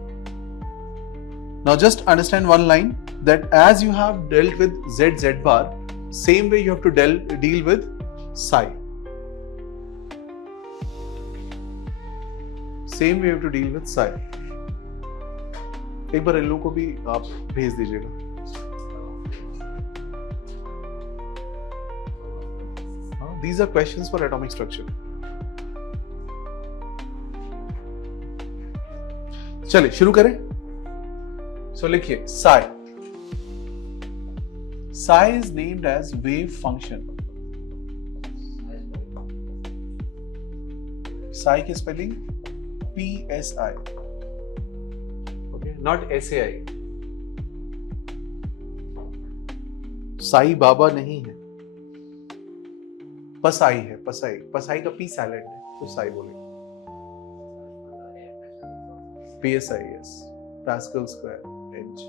Now just understand one line, that as you have dealt with z bar, same way you have to deal with psi. Same way you have to deal with psi. एक बार इन लोगों को भी आप भेज दीजिएगा. These are questions for atomic structure. चलिए शुरू करें. So लिखिए psi. Psi is named as wave function. Psi की spelling PSI. Okay, not SAI. Sai Baba नहीं है, पसाई है. पसाई, पसाई का पी साइलेंट है तो साई बोलेंगे. PSI, yes, Pascal square inch.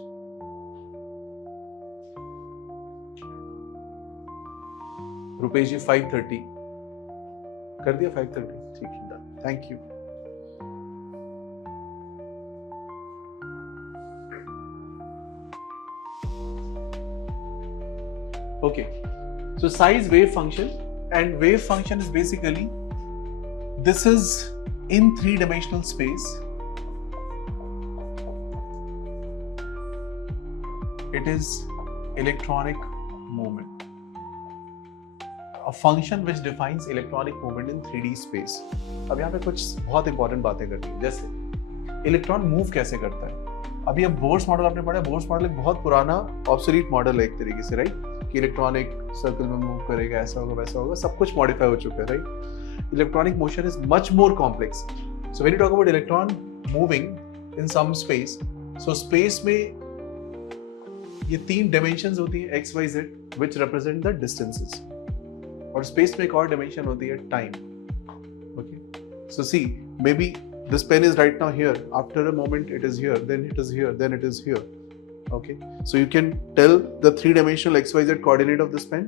Rupesh जी 530 कर दिया. 530 ठीक है, done. Thank you. Okay, so psi is wave function, and wave function is basically, this is in three-dimensional space. It is electronic movement, a function which defines electronic movement in 3D space. अब यहाँ पे कुछ बहुत important बातें करनी है, जैसे electron move कैसे करता है. अभी अब बोर्स मॉडल आपने पढ़ा है. बोर्स मॉडल एक बहुत पुराना ऑब्सोलीट मॉडल है एक तरीके से, राइट, कि इलेक्ट्रॉनिक सर्कल में मूव करेगा, ऐसा होगा वैसा होगा, सब कुछ मॉडिफाई हो चुका है, right. Electronic motion is much more complex. So when you talk about electron moving in some space, so space में ये तीन डायमेंशंस होती हैं, x y z, which represent the distances. और स्पेस में एक और डायमेंशन होती है, time. Okay, so see, maybe this pen is right now here, after a moment it is here, then it is here, then it is here. Okay, so you can tell the three-dimensional xyz coordinate of this pen,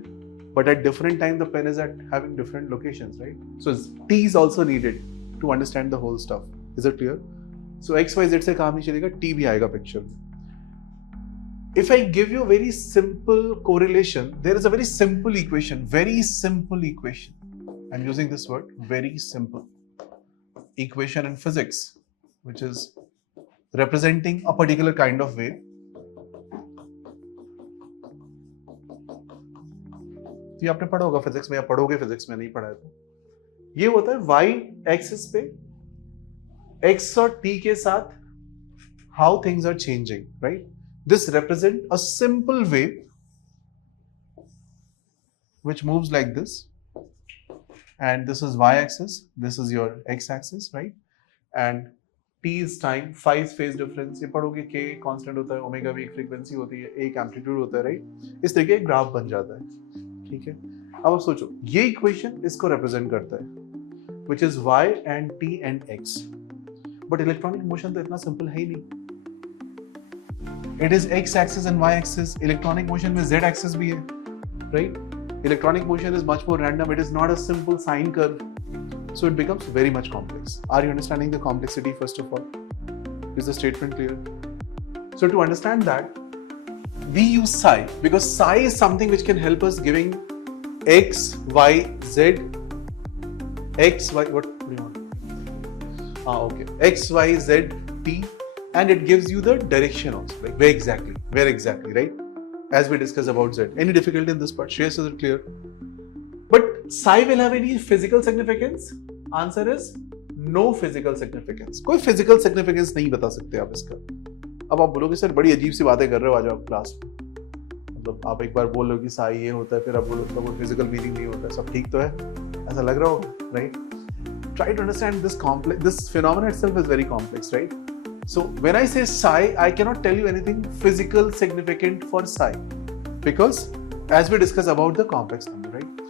but at different time the pen is at having different locations, right? So t is also needed to understand the whole stuff. Is it clear? So xyz से काम नहीं चलेगा, t भी आएगा picture में. If I give you a very simple correlation, there is a very simple equation, I'm using this word, very simple equation in physics, which is representing a particular kind of wave. ये आपने पढ़ा होगा physics में, या पढ़ोगे physics में, नहीं पढ़ा है तो. ये होता है y एक्सिस पे x और t के साथ how things are changing, right? This represent a simple wave which moves like this, and this is y-axis, this is your x-axis, right? And t is time, 5 phase difference. ये पढ़ोगे k constant होता है, omega भी एक frequency होती है, एक amplitude होता है, राइट. इस तरीके का ग्राफ बन जाता है. ठीक है, अब आप सोचो, ये इक्वेशन इसको रिप्रेजेंट करता है, which is y and t and x. But electronic motion तो इतना सिंपल है ही नहीं. It is x-axis and y-axis. Electronic motion में z-axis भी है, right? Electronic motion is much more random. It is not a simple sine curve. So it becomes very much complex. Are you understanding the complexity first of all? Is the statement clear? So to understand that, we use psi because psi is something which can help us giving x, y, z, x, y, what do you want? Okay. X, Y, Z, T, and it gives you the direction also, like where exactly, right? As we discussed about Z. Any difficulty in this part? Shreyas, is it clear? But psi will have any physical significance? Answer is no physical significance. कोई physical significance नहीं बता सकते आप इसका. अब आप बोलोगे sir बड़ी अजीब सी बातें कर रहे हो, आज आप क्लास में. मतलब आप एक बार बोल लो कि psi ये होता है, फिर आप बोलो उसका कोई physical meaning नहीं होता है. सब ठीक तो है? ऐसा लग रहा होगा, right? Try to understand this phenomenon itself is very complex, right? So when I say psi, I cannot tell you anything physical significant for psi, because as we discussed about the complex number, right?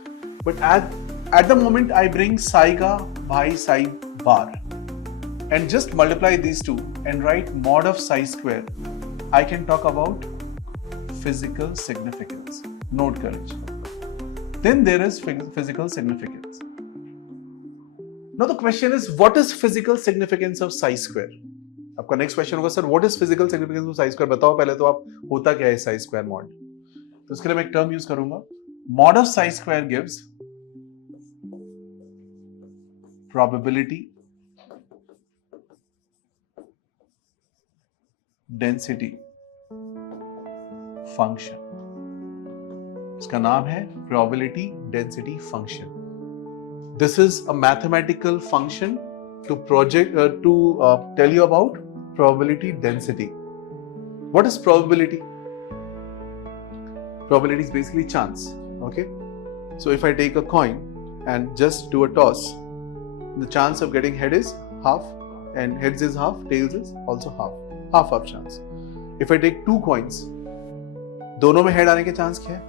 But at the moment I bring psi ka by psi bar and just multiply these two and write mod of psi square, I can talk about physical significance. Note courage. Then there is physical significance. Now the question is, what is physical significance of psi square? आपका next question होगा sir what is physical significance of psi square. बताओ पहले तो आप, होता क्या है Sai square mod. तो इसके लिए मैं एक टर्म यूज करूंगा, mod of psi square gives probability density function, इसका नाम है probability density function. This is a mathematical function to tell you about probability density. What is probability? Probability is basically chance. Okay, so if I take a coin and just do a toss, the chance of getting head is half, and heads is half, tails is also half chance. If I take two coins, दोनों में head आने के chance क्या है?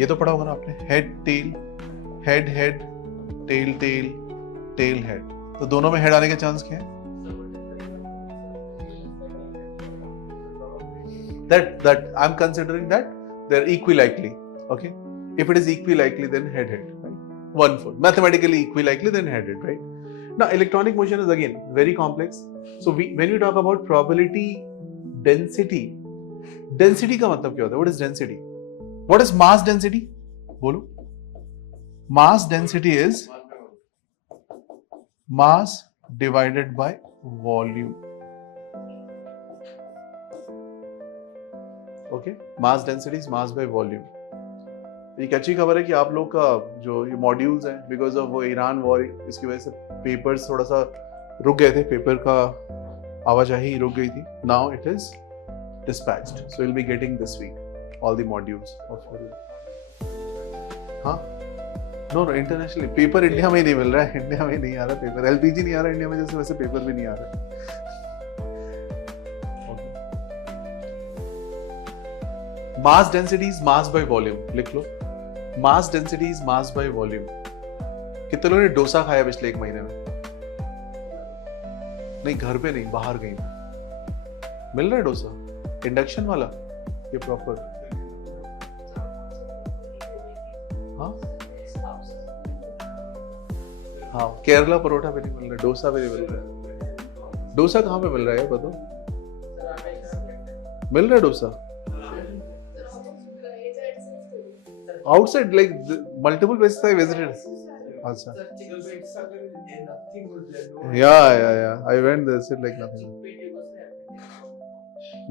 ये तो पढ़ा होगा ना आपने, head tail, head head, tail tail, tail head, तो दोनों में हेड आने के चांस क्या है? That I'm considering that they're equilikely. Okay, if it is equilikely, then head head, right? 1/4. Mathematically equilikely, then head head, right? Now electronic motion is again very complex. So when we talk about probability density, density का मतलब क्या होता है? What is density? What is mass density? बोलो. Mass density is mass divided by volume. Okay, mass density is mass by volume. एक अच्छी खबर है कि आप लोग का जो ये मॉड्यूल्स हैं, बिकॉज ऑफ वो ईरान वॉर, इसकी वजह से पेपर्स थोड़ा सा रुक गए थे, पेपर का आवाजाही रुक गई थी. Now it is dispatched, so you'll be getting this week all the modules of हाँ, no internationally पेपर इंडिया में नहीं मिल रहा है, इंडिया में नहीं आ रहा पेपर, एलपीजी नहीं आ रहा इंडिया में, जैसे वैसे पेपर भी नहीं आ रहा. Mass density is mass by volume, लिख लो. Mass density is mass by volume. कितने लोगों ने डोसा खाया पिछले 1 महीने में? नहीं, घर पे नहीं, बाहर कहीं मिल रहा है डोसा, इंडक्शन वाला, ये प्रॉपर. हाँ हाँ, केरला परोठा पे नहीं मिल रहा, डोसा पे नहीं मिल रहा. डोसा कहाँ पे मिल रहा है बताओ? मिल रहा है dosa outside, like multiple places I visited. अच्छा. Yeah. I went there, said like nothing.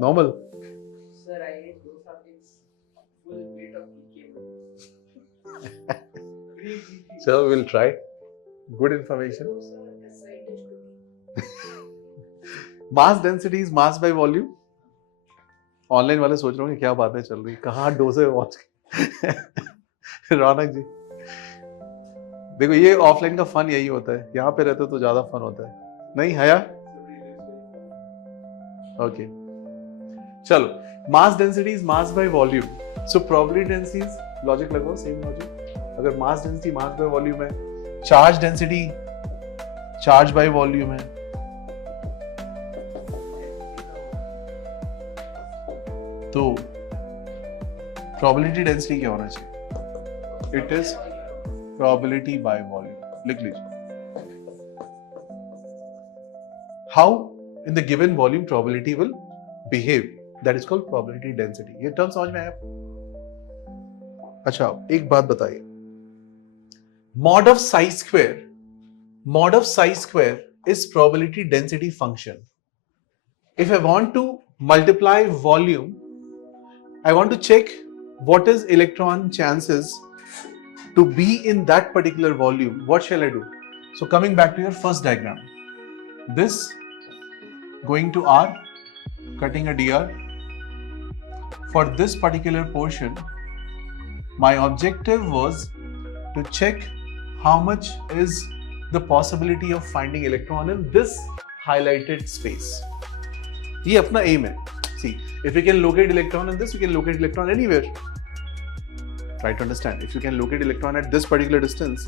Normal. Sir, I ate dosa with full plate of cake. So we'll try. Good information. Mass density is mass by volume. Online वाले सोच रहे होंगे क्या बातें चल रही, कहाँ डोसे पहुंच गए. रौनक जी देखो, ये ऑफलाइन का फन यही होता है, यहाँ पे रहते तो ज्यादा फन होता है, नहीं हया? ओके, चलो. Mass density is mass by volume. So probability density is, logic लगाओ, सेम लॉजिक. अगर mass density mass by volume है, charge density charge by volume है, तो probability density क्या होना चाहिए? It is probability by volume. लिख लीजिए. How in the given volume probability will behave, that is called probability density. ये टर्म समझ में आया? अच्छा, एक बात बताइए. Mod of psi square is probability density function. If I want to multiply volume, I want to check what is electron chances to be in that particular volume. What shall I do? So coming back to your first diagram, this going to R, cutting a dr. For this particular portion, my objective was to check how much is the possibility of finding electron in this highlighted space. ये अपना aim है. See, if we can locate electron in this, we can locate electron anywhere. Try to understand. If you can locate electron at this particular distance,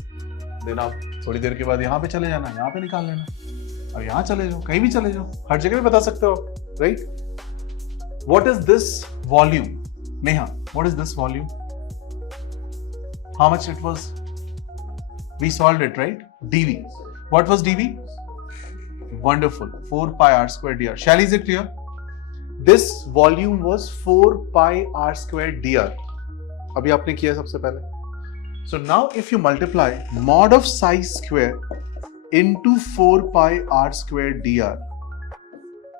then आप थोड़ी देर के बाद यहाँ पे चले जाना, यहाँ पे निकाल लेना, और यहाँ चले जाओ, कहीं भी चले जाओ, हर जगह भी बता सकते हो, right? What is this volume? Neha, what is this volume? How much it was? We solved it, right? dV. What was dV? Wonderful. 4 pi r square dr. Shall, is it clear? This volume was 4 pi r square dr. अभी आपने किया सबसे पहले. So now if you multiply mod of psi square into 4 pi r square dr,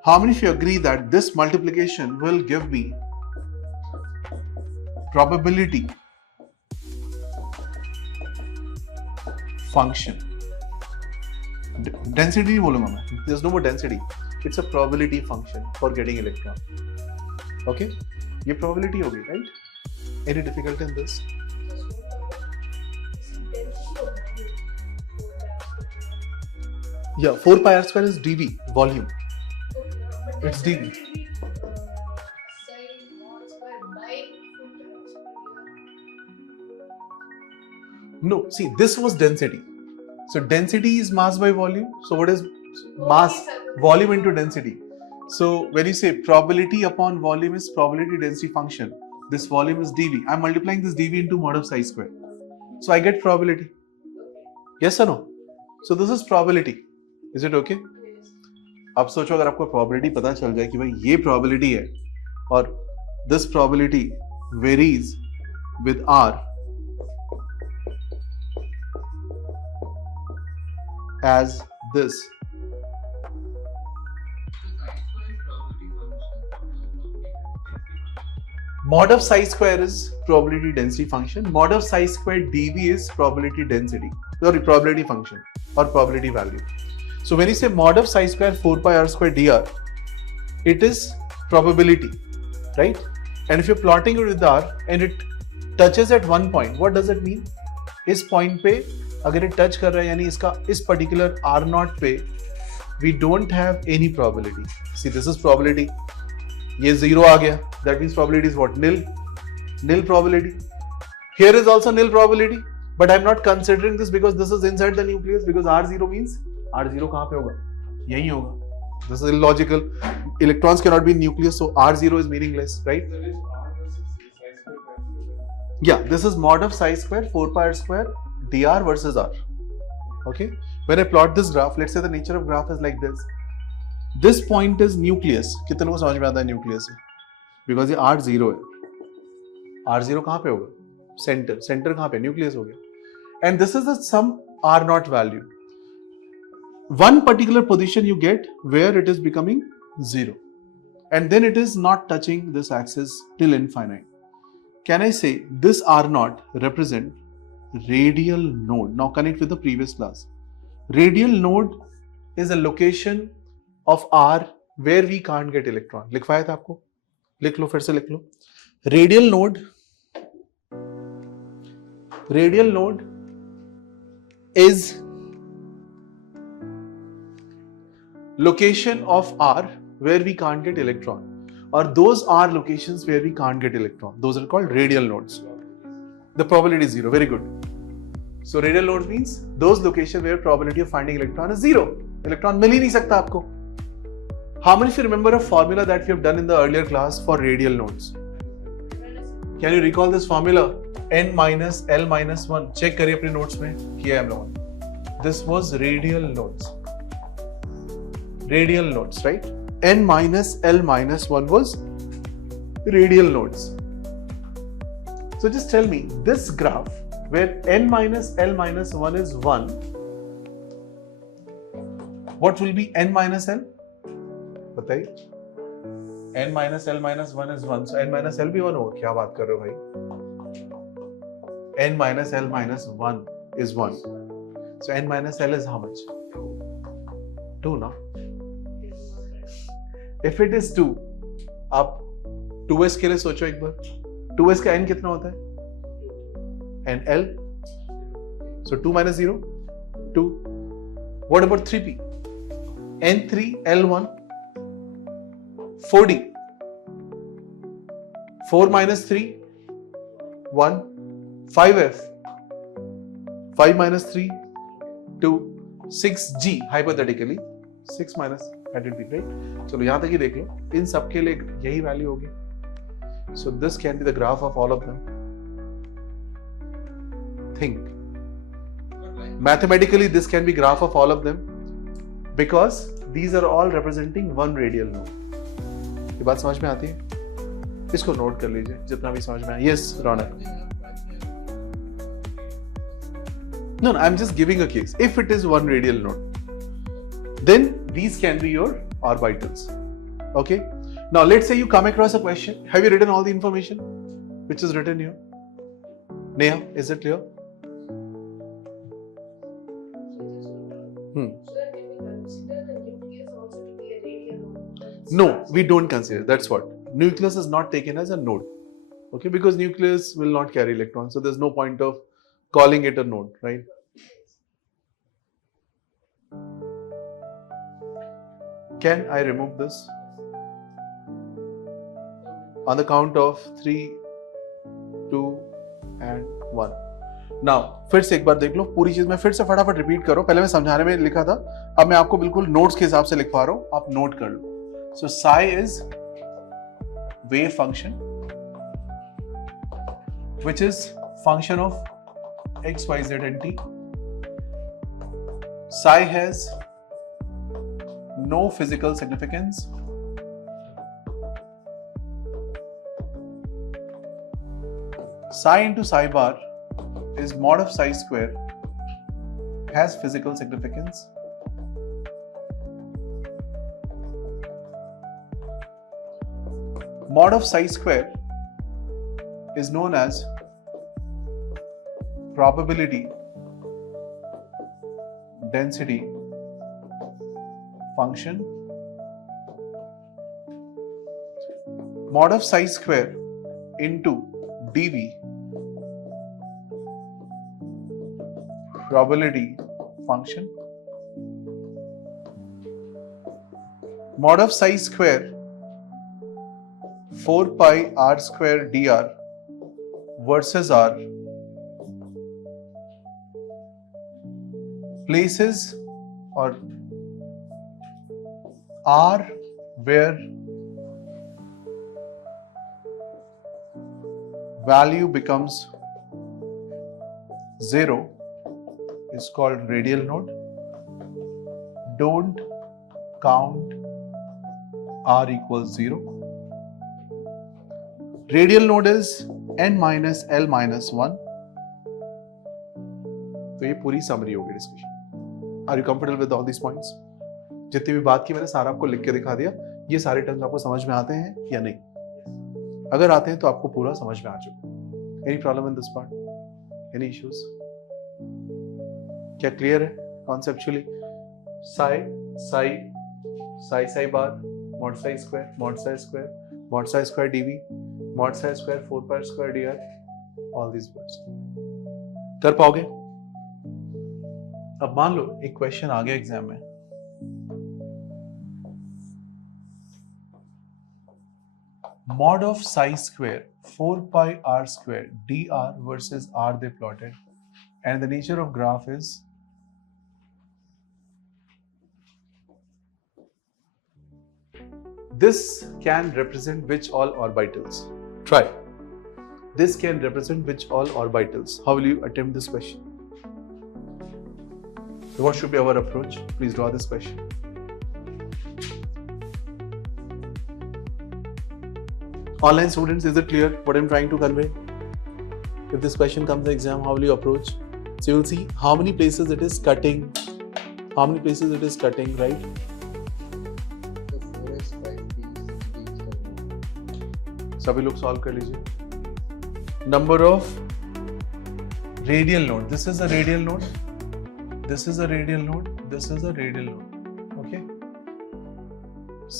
how many of you agree that this multiplication will give me probability function? Density नहीं बोलूंगा मैं. There's no more density. It's a probability function for getting electron. Okay? ये probability होगी, right? Any difficulty in this? Yeah, 4 pi r square is dV, volume. It's dV. No, see, this was density. So density is mass by volume. So what is mass? Volume into density. So when you say probability upon volume is probability density function. This volume is dV. I'm multiplying this dV into mod of psi square. So I get probability. Yes or no? So this is probability. Is it okay? अब सोचो अगर आपको probability पता चल जाए कि भाई ये probability है और this probability varies with R as this. Mod of psi square is probability density function. Mod of psi square dV is probability density. Sorry, probability function or probability value. So when you say mod of psi square 4 pi r square dr, it is probability, right? And if you're plotting it with r and it touches at one point, what does it mean? इस point पे अगर it touch कर रहा है यानी इसका इस particular r naught पे we don't have any probability. See, this is probability. ये zero आ गया. That means probability is what? Nil. Nil probability. Here is also nil probability. But I'm not considering this because this is inside the nucleus because R0 means R0 कहाँ पे होगा? यहीं होगा. This is illogical. Electrons cannot be in nucleus, so R0 is meaningless, right? There is R versus psi square. Yeah, this is mod of psi square 4 pi r square dr versus r. Okay. When I plot this graph, let's say the nature of graph is like this. This point is nucleus. कितनों को समझ में आता है nucleus है? Because ये R0 है. R0 कहाँ पे होगा? Center. Center कहाँ पे? Nucleus हो गया. And this is the some R naught value. One particular position you get where it is becoming 0. And then it is not touching this axis till infinite. Can I say this R naught represent radial node? Now connect with the previous class. Radial node is a location of R where we can't get electron. लिखवाया था आपको? लिख लो, फिर से लिख लो. Radial node is location of R where we can't get electron, or those are locations where we can't get electron. Those are called radial nodes. The probability is 0. Very good. So radial node means those locations where probability of finding electron is 0. Electron मिल ही नहीं सकता आपको. How many of you remember a formula that we have done in the earlier class for radial nodes? Can you recall this formula? N minus L minus 1. Check करिए अपने notes में किया है हम लोगों ने. This was radial nodes. Radial nodes, right? N minus L minus 1 was radial nodes. So just tell me, this graph where N minus L minus 1 is 1, what will be N minus L? बताइए. N minus L minus 1 is 1. So N minus L भी 1 होगा. क्या बात कर रहे हो भाई? N minus L minus 1 is 1. So N minus L is how much? 2 now. If it is 2, आप 2s के लिए सोचो एक बार. 2s का n कितना होता है? n l. So 2 minus 0, 2. What about 3p? n3 l1, 4d. 4 minus 3, 1. 5f. 5 minus 3, 2. 6g hypothetically. 6 minus had it been, right? चलो यहाँ तक ही देख लो. इन सब के लिए यही वैल्यू होगी. So this can be the graph of all of them. Think. Mathematically, this can be graph of all of them because these are all representing one radial node. ये बात समझ में आती है? इसको नोट कर लीजिए जितना भी समझ में आए. Yes, Raunak. No, I'm just giving a case. If it is one radial node, then these can be your orbitals. Okay. Now let's say you come across a question. Have you written all the information which is written here? Neha, is it clear? So that can we consider the nucleus also to be a radial node? No, we don't consider. That's what. Nucleus is not taken as a node. Okay, because nucleus will not carry electrons. So there's no point of calling it a node, right? Can I remove this? On the count of 3, 2 and 1. Now, फिर से एक बार देख लो पूरी चीज मैं फिर से फटाफट रिपीट करो. पहले मैं समझाने में लिखा था, अब मैं आपको बिल्कुल नोट्स के हिसाब से लिखवा रहा हूं, आप नोट कर लो. So psi is wave function which is function of x, y, z and t. Psi has no physical significance. Psi into psi bar is mod of psi square, has physical significance. Mod of psi square is known as probability density function. Mod of psi square into dV, probability function. Mod of psi square 4 pi r square dr versus r places or r where value becomes 0 is called radial node. Don't count r equals 0. Radial node is n minus l minus 1. तो ये पूरी summary होगी discussion. Are you comfortable with all this points? जितनी भी बात की मैंने सारा आपको लिख के दिखा दिया. ये सारे टर्म्स आपको समझ में आते हैं या नहीं? अगर आते हैं तो आपको पूरा समझ में आ चुका. Any problem in this part? Any issues? क्या क्लियर है conceptually? Psi psi psi psi bar mod psi square mod psi square mod psi square DV mod psi square 4 pi square D R. All these words कर पाओगे? अब मान लो एक question आ गया exam में. Mod of psi square 4 pi r square dr versus r they plotted, and the nature of graph is this can represent which all orbitals? Try. This can represent which all orbitals? How will you attempt this question? So what should be our approach? Please draw this question. Online students, is it clear what I'm trying to convey? If this question comes in the exam, how will you approach? So you will see how many places it is cutting, how many places it is cutting, right? So 4s, 5p, 6d, सभी लोग solve कर लीजिए. Number of radial node. This is a radial node. This is a radial node. This is a radial node. Okay.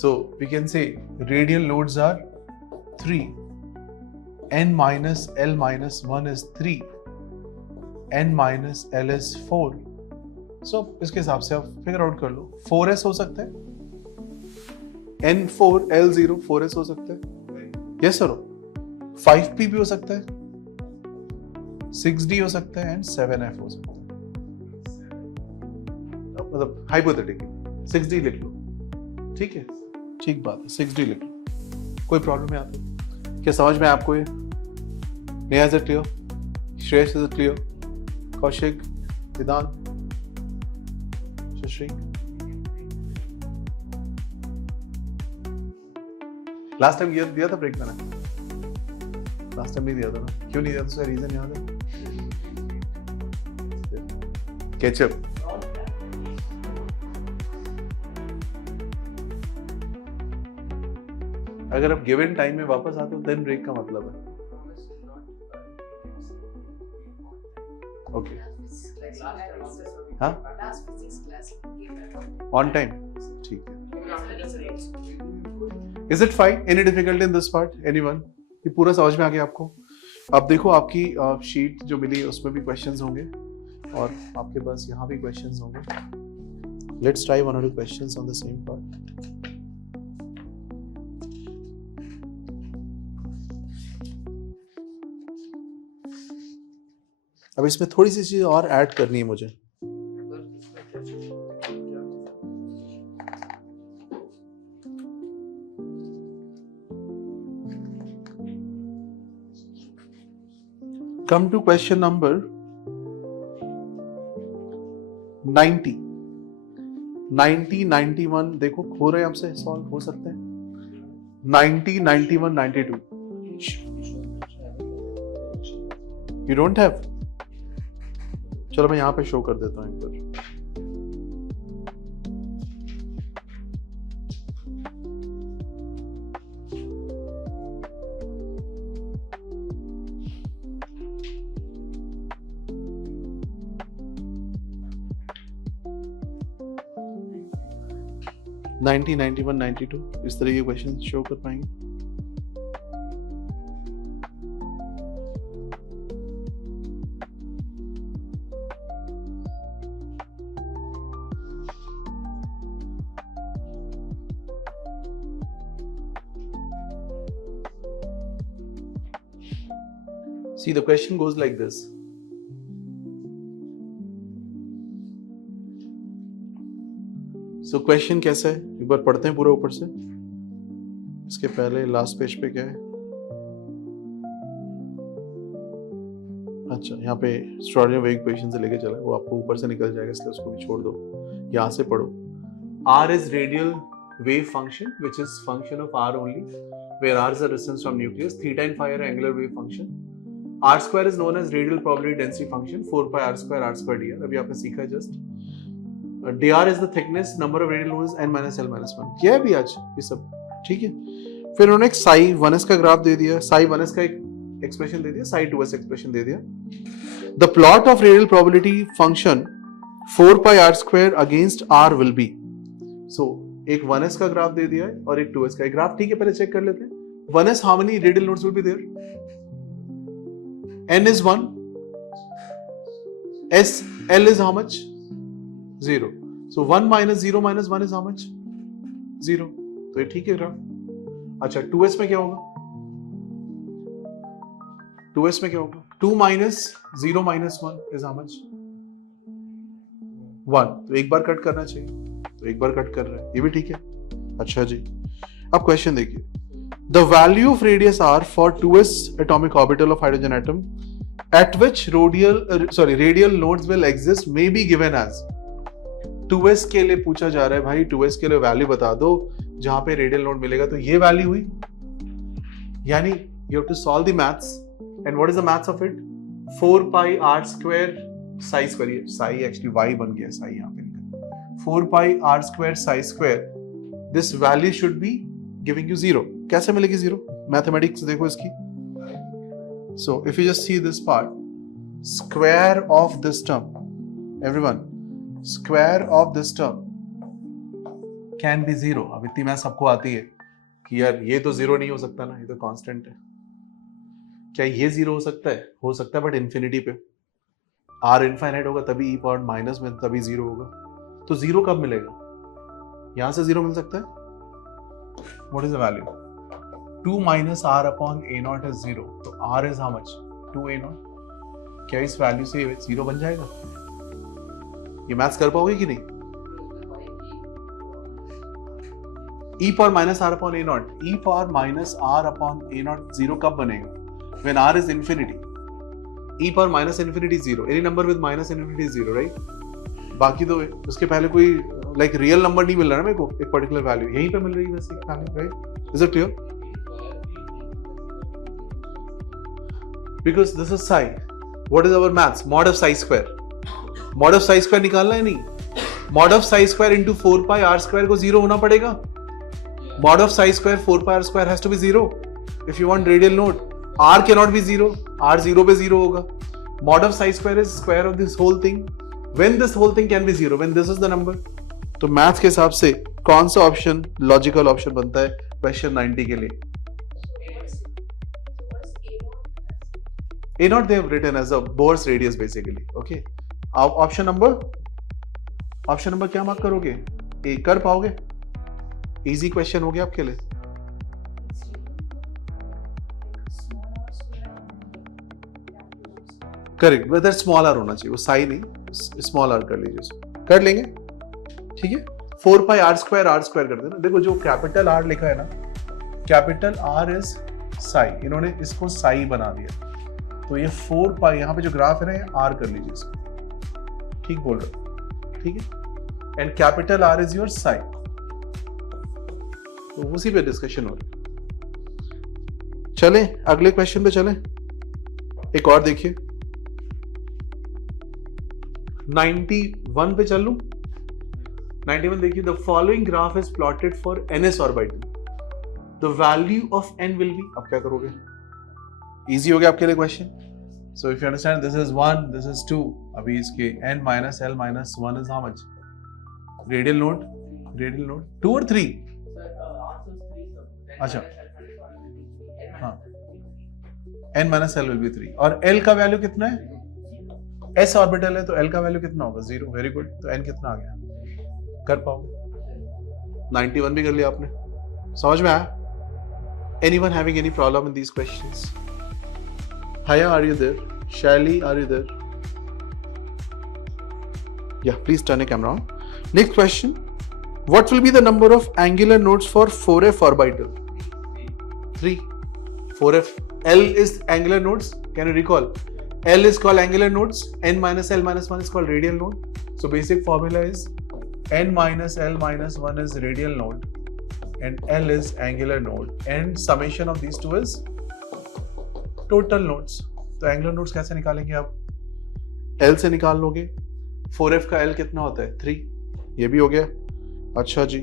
So we can say radial nodes are 3. N minus L minus 1 is 3. N minus L is 4. So इसके हिसाब से आप figure out कर लो. 4s हो सकता है. N4 L0 4s हो सकता है. Yes sir. 5p भी हो सकता है. 6d हो सकता है and 7f हो सकता है. मतलब हाइपोथेटिकली 6d लिख लो. ठीक है, ठीक बात है. 6d लिख लो. कोई प्रॉब्लम है यहाँ पे? क्या समझ में आपको ये? Neha, is it clear? Shreyas, is it clear? Kaushik, Vedant, Shashri? Last time दिया था ब्रेक मैंने? लास्ट टाइम नहीं दिया था ना? क्यों नहीं दिया था? उसका रीजन याद है? केचप. अगर आप गिवन टाइम में वापस आते हो देन ब्रेक का मतलब है. ओके. हाँ, Last physics class came around. On time. ठीक है. Is it fine? Any difficulty in this part? Anyone? ये पूरा समझ में आ गया आपको? अब देखो आपकी शीट जो मिली है उसमें भी क्वेश्चंस होंगे और आपके पास यहाँ भी क्वेश्चंस होंगे. Let's try one or two questions on the same part. अब इसमें थोड़ी सी चीज और ऐड करनी है मुझे. Come to question number 90. 90, 91 देखो हो रहे हैं आपसे सॉल्व हो सकते हैं. 90, 91, 92. You don't have? चलो मैं यहाँ पे शो कर देता हूँ एक बार. नाइनटी 91, 92 इस तरह के क्वेश्चन शो कर पाएंगे. See, the question goes like this. So question कैसा है एक बार पढ़ते हैं पूरा ऊपर से. इसके पहले लास्ट पेज पे क्या है. अच्छा यहाँ पे एक्स्ट्राऑर्डिनरी वेव इक्वेशन से लेके चला है वो आपको ऊपर से निकल जाएगा इसलिए उसको भी छोड़ दो. यहाँ से पढ़ो. R is radial wave function which is function of R only where R is the distance from nucleus. Theta and phi are angular wave function. R square is known as radial probability density function 4 pi r square dr. अभी आपने सीखा just. dr is the thickness, number of radial nodes n minus l minus 1. क्या है भी आज ये सब ठीक है. फिर उन्होंने एक psi 1s का ग्राफ दे दिया, psi 1s का एक एक्सप्रेशन दे दिया, psi 2s एक्सप्रेशन दे दिया. The plot of radial probability function 4 pi r square against r will be. So एक 1s का ग्राफ दे दिया है और एक 2s का. एक ग्राफ ठीक है पहले चेक कर लेते हैं. 1s how many radial nodes will be there? n is 1. s l is how much? 0. So 1 minus 0 minus 1 is how much? 0. तो ये ठीक है ग्राफ. अच्छा 2s में क्या होगा? 2s में क्या होगा? 2 minus 0 minus 1 is how much? 1. तो एक बार कट करना चाहिए. तो एक बार कट कर रहा है. ये भी ठीक है. अच्छा जी. अब क्वेश्चन देखिए. The value of radius r for 2s atomic orbital of hydrogen atom at which radial nodes will exist may be given as. 2s के लिए पूछा जा रहा है भाई 2s के लिए वैल्यू बता दो जहां पे रेडियल नोड मिलेगा. तो ये वैल्यू हुई. यानी you have to solve the maths and what is the maths of it? 4 pi r square psi square. ये psi actually y बन गया. psi यहाँ पे निकल. 4 pi r square psi square. This value should be giving you 0. कैसे मिलेगी 0? Mathematics देखो इसकी. So if you just see this part, square of this term, everyone, square of this term can be 0. अब इतनी math सबको आती है कि यार ये तो 0 नहीं हो सकता ना, ये तो कांस्टेंट है. क्या ये 0 हो सकता है? हो सकता है बट इन्फिनिटी पे. r इनफाइनाइट होगा तभी e पावर माइनस में तभी 0 होगा. तो 0 कब मिलेगा? यहां से 0 मिल सकता है. What is the value? 2 minus r upon a0 is 0. तो r is how much? 2a0. क्या इस वैल्यू से 0 बन जाएगा? ये मैथ्स कर पाओगे कि नहीं? e power minus r upon a0. e power minus r upon a0 0 कब बनेगा? When r is infinity. e power minus infinity is 0. Any number with minus infinity is 0, right? बाकी तो उसके पहले कोई like रियल नंबर नहीं मिल रहा ना मेरे को एक पर्टिकुलर वैल्यू. यहीं पे मिल रही है वैसे value, right? Is it clear? Because this is psi. What is our maths? Mod of psi square. Mod of psi square निकालना है नहीं. Mod of psi square into 4 pi r square को 0 होना पड़ेगा. Mod of psi square 4 pi r square has to be 0 if you want radial node. R cannot be 0. R 0 पे 0 होगा. Mod of psi square is square of this whole thing. When this whole thing can be 0, when this is the number. तो maths के हिसाब से कौन सा option logical option बनता है क्वेश्चन 90 के लिए? A naught they have written as a Bohr's radius basically. Okay. अब ऑप्शन नंबर क्या मार्क करोगे? ए कर पाओगे? इजी क्वेश्चन हो गया आपके लिए. करेक्ट, वेदर स्मॉल आर होना चाहिए, वो साई नहीं, स्मॉल आर कर लीजिए, कर लेंगे. ठीक है. 4 पाई आर स्क्वायर कर देना. देखो जो कैपिटल आर लिखा है ना, कैपिटल आर इज साई, इन्होंने इसको साई बना दिया. तो ये 4 पाई यहाँ पे जो ग्राफ है ना, ये आर कर लीजिए इसको. ठीक बोल रहे हो? ठीक है. And capital R is your Sai. तो उसी पे डिस्कशन हो रही है. चले अगले क्वेश्चन पे चले. एक और देखिए 91 पे चल लूं. 91 देखिए. The following graph is plotted for ns orbital. The value of n will be. अब क्या करोगे? इजी हो गया आपके लिए question. So if you understand, this is 1, this is 2. अभी इसके n minus l minus 1 is how much? Radial node 2 और 3. अच्छा हाँ, n minus l will be 3. और l का वैल्यू कितना है? s ऑर्बिटल है तो l का वैल्यू कितना होगा? 0. Very good. तो n कितना आ गया? कर पाओगे? 91 भी कर लिया आपने. समझ में आया? Anyone having any problem in these questions? Haya, are you there? Shaili, are you there? Yeah, please turn your camera on. Next question. What will be the number of angular nodes for 4f orbital? 3. 4f. L is angular nodes. Can you recall? L is called angular nodes. N minus L minus 1 is called radial node. So basic formula is N minus L minus 1 is radial node and L is angular node, and summation of these two is total nodes. तो angular nodes कैसे निकालेंगे आप? L से निकाल लोगे. 4f का L कितना होता है? 3. ये भी हो गया. अच्छा जी,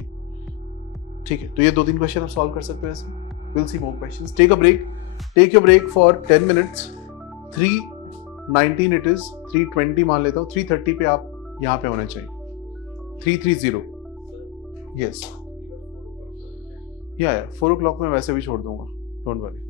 ठीक है. तो ये 2-3 क्वेश्चन आप सॉल्व कर सकते हो ऐसे. We'll see more questions. Take a break. Take your break for 10 minutes. 3:19 it is. 3:20 मान लेता हूँ. 3:30 पे आप यहाँ पे होने चाहिए. 3:30. Yes. या 4 o'clock में वैसे भी छोड़ दूंगा. Don't worry.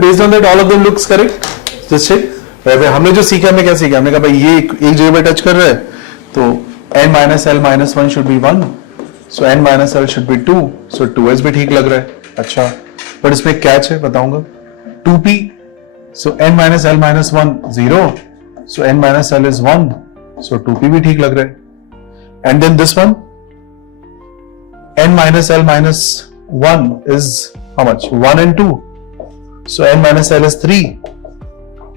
Based on that, all of them looks correct. Just check. हमने जो सीखा, हमने क्या सीखा? हमने कहा भाई ये एक जगह पे टच कर रहा है तो n minus l minus 1 should be 1. So n minus l should be 2. So 2s भी ठीक लग रहा है. अच्छा, पर इसमें कैच है, बताऊंगा. 2p. So n minus l minus 1 0. So n minus l is 1. So 2p भी ठीक लग रहा है. And then this one, n minus l minus 1 is how much? 1 and 2. So n minus l is 3.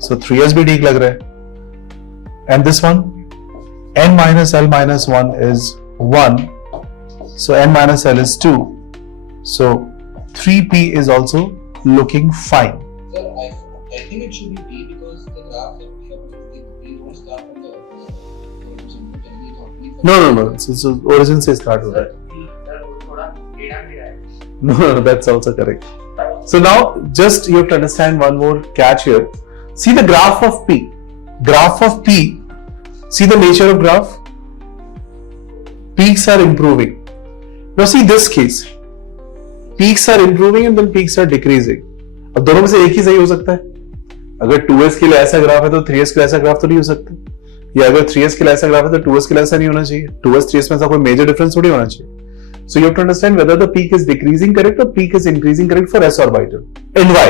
So 3s भी ठीक लग रहा है. And this one, n minus l minus 1 is 1. So n minus l is 2. So 3p is also looking fine. Sir, I think it should be P because the graph that we have, they don't start from the origin. No. So origin से start हो रहा है. No, that's also correct. So now just you have to understand one more catch here. See the graph of P. Graph of P. See the nature of graph. Peaks are improving. Now see this case. Peaks are improving and then peaks are decreasing. अब दोनों में से एक ही सही हो सकता है. अगर 2s के लिए ऐसा ग्राफ है तो 3s के लिए ऐसा ग्राफ तो नहीं हो सकता. या अगर 3s के लिए ऐसा ग्राफ है तो 2s के लिए ऐसा नहीं होना चाहिए. 2s 3s में ऐसा कोई मेजर डिफरेंस थोड़ी होना चाहिए. So you have to understand whether the peak is decreasing correct or peak is increasing correct for s orbital. And why?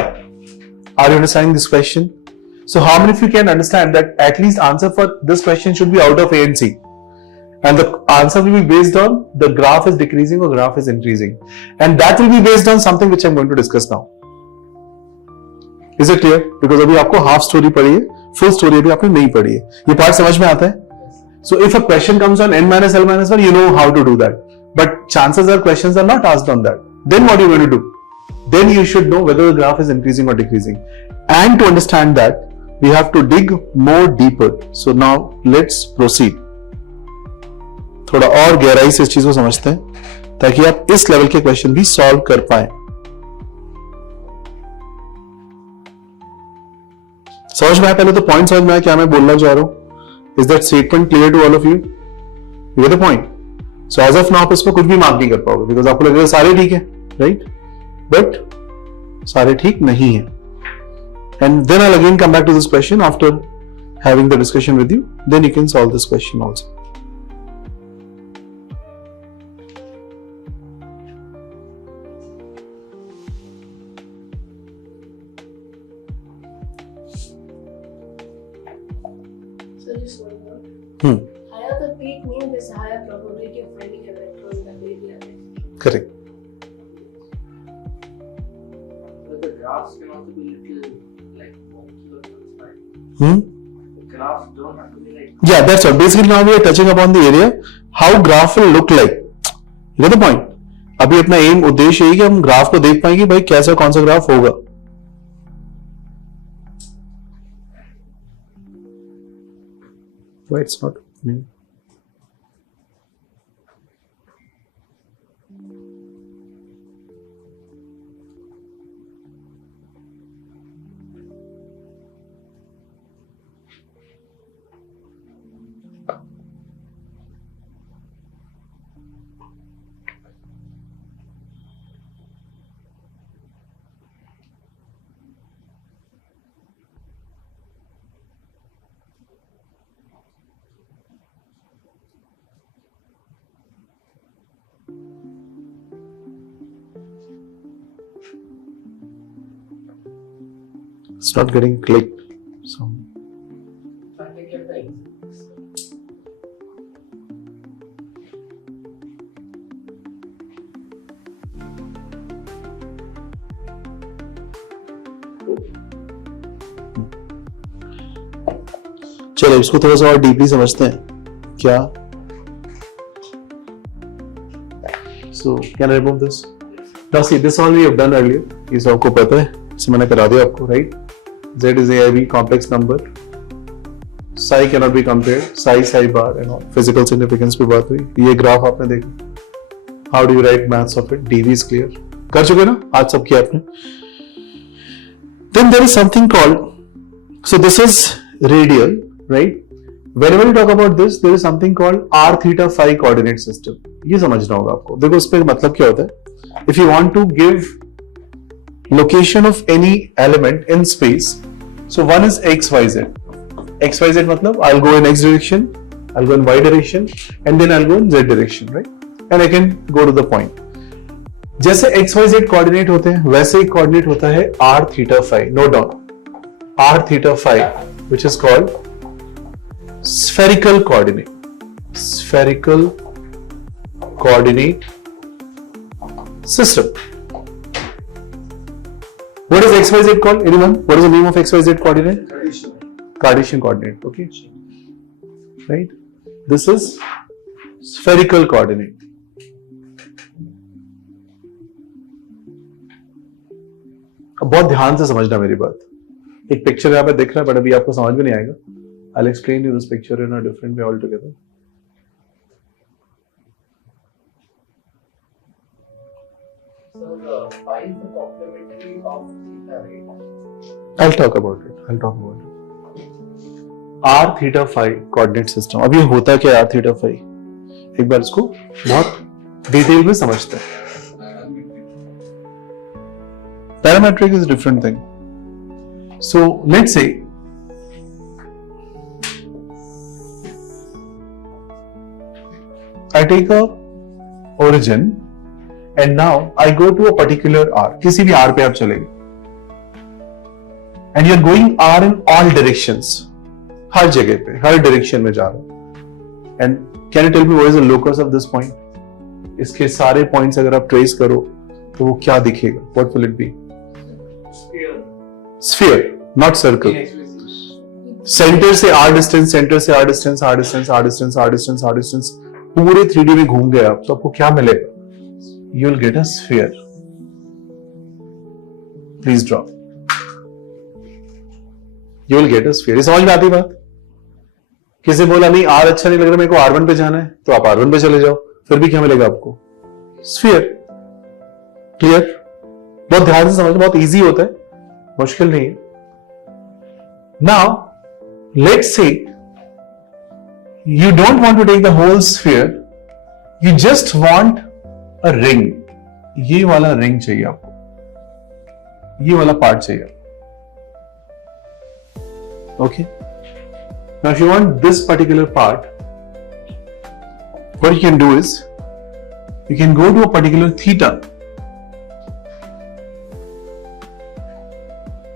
Are you understanding this question? So how many of you can understand that at least answer for this question should be out of A and C? And the answer will be based on the graph is decreasing or graph is increasing. And that will be based on something which I'm going to discuss now. Is it clear? Because अभी आपको half story पढ़ी है, full story अभी आपने नहीं पढ़ी है. ये part समझ में आता है? So if a question comes on n minus l minus 1, you know how to do that. but chances are questions are not asked on that. Then what are you going to do? Then you should know whether the graph is increasing or decreasing. And to understand that, we have to dig more deeper. So now let's proceed. थोड़ा और गहराई से इस चीज को समझते हैं ताकि आप इस लेवल के क्वेश्चन भी सॉल्व कर पाए. समझ में आया? पहले तो पॉइंट समझ में आया क्या मैं बोलना चाह रहा हूं. Is that statement clear to all of you? You get the point? So as of now आप इसमें कुछ भी मार्क नहीं कर पाओगे बिकॉज आपको लगेगा सारे ठीक है, राइट? बट सारे ठीक नहीं है. And then I again come back to this question after having the discussion with you. Then you can solve this question also. So just one more. Hmm. Higher the peak means there's a higher probability of finding an electron in that area. Correct. So the graphs can also be little like wonky or something. Hmm? The graphs don't have to be like. Yeah, that's all. Basically, now we are touching upon the area how graph will look like. You get the point? अभी अपना M उद्देश्य यही कि हम graph को देख पाएंगे भाई कैसा कौन सा ग्राफ होगा. Why it's not opening? It's not getting clicked. So I think you're right. चलो इसको थोड़ा सा और डीपली समझते हैं क्या. So can I remove this? Now see, this all we have done earlier. ये सब आपको पता है, इसे मैंने करा दिया आपको, right? Z is a AIB complex number. Psi cannot be compared. Psi bar and all. Physical significance पे बात हुई. ये ग्राफ आपने देखा. How do you write maths of it? DV is clear. कर चुके ना? आज सब किया आपने. Then there is something called. So this is radial, right? Whenever you talk about this, there is something called r theta phi coordinate system. ये समझना होगा आपको. देखो इस पे मतलब क्या होता है? If you want to give location of any element in space, so one is x, y, z. X, y, z मतलब I'll go in x direction, I'll go in y direction, and then I'll go in z direction, right? And I can go to the point. जैसे x, y, z coordinate होते हैं, वैसे ही coordinate होता है r theta phi. Note down. R theta phi, which is called spherical coordinate. Spherical coordinate system. What is XYZ called? Anyone? What is the name of XYZ coordinate? Cartesian coordinate. Okay. Right? This is spherical coordinate. अब बहुत ध्यान से समझना मेरी बात. एक picture यहाँ पे दिख रहा है, बट अभी आपको समझ में नहीं आएगा. I'll explain you this picture in a different way altogether. So the phi is the complementary of theta, right? I'll talk about it. R theta phi coordinate system. अब ये होता क्या है R theta phi? एक बार इसको बहुत detail में समझते हैं. Parametric is a different thing. So let's say I take a origin and now I go to a particular R. किसी भी R पे आप चलेंगे and you're going R in all directions. हर जगह पे, हर डायरेक्शन में जा रहा हूं. And can you tell me what is the locus of this point? इसके सारे पॉइंट्स अगर आप ट्रेस करो तो वो क्या दिखेगा? What will it be? Sphere. Sphere, not circle. Centre से R distance, सेंटर से R distance, R distance, R distance, R distance, R distance, पूरे 3D में घूम गए आप, तो आपको क्या मिलेगा? You will get a sphere. Please draw. You will get a sphere. समझ में आती बात? किसी बोला नहीं आर अच्छा नहीं लग रहा, मेरे को R1 पे जाना है, तो आप R1 पे चले जाओ, फिर भी क्या मिलेगा आपको? स्फीयर. क्लियर? बहुत ध्यान से समझ, बहुत इजी होता है, मुश्किल नहीं है. Now let's say you don't want to take the whole sphere, you just want a ring. ये वाला रिंग चाहिए आपको, ये वाला पार्ट चाहिए. Okay, now if you want this particular part, what you can do is you can go to a particular theta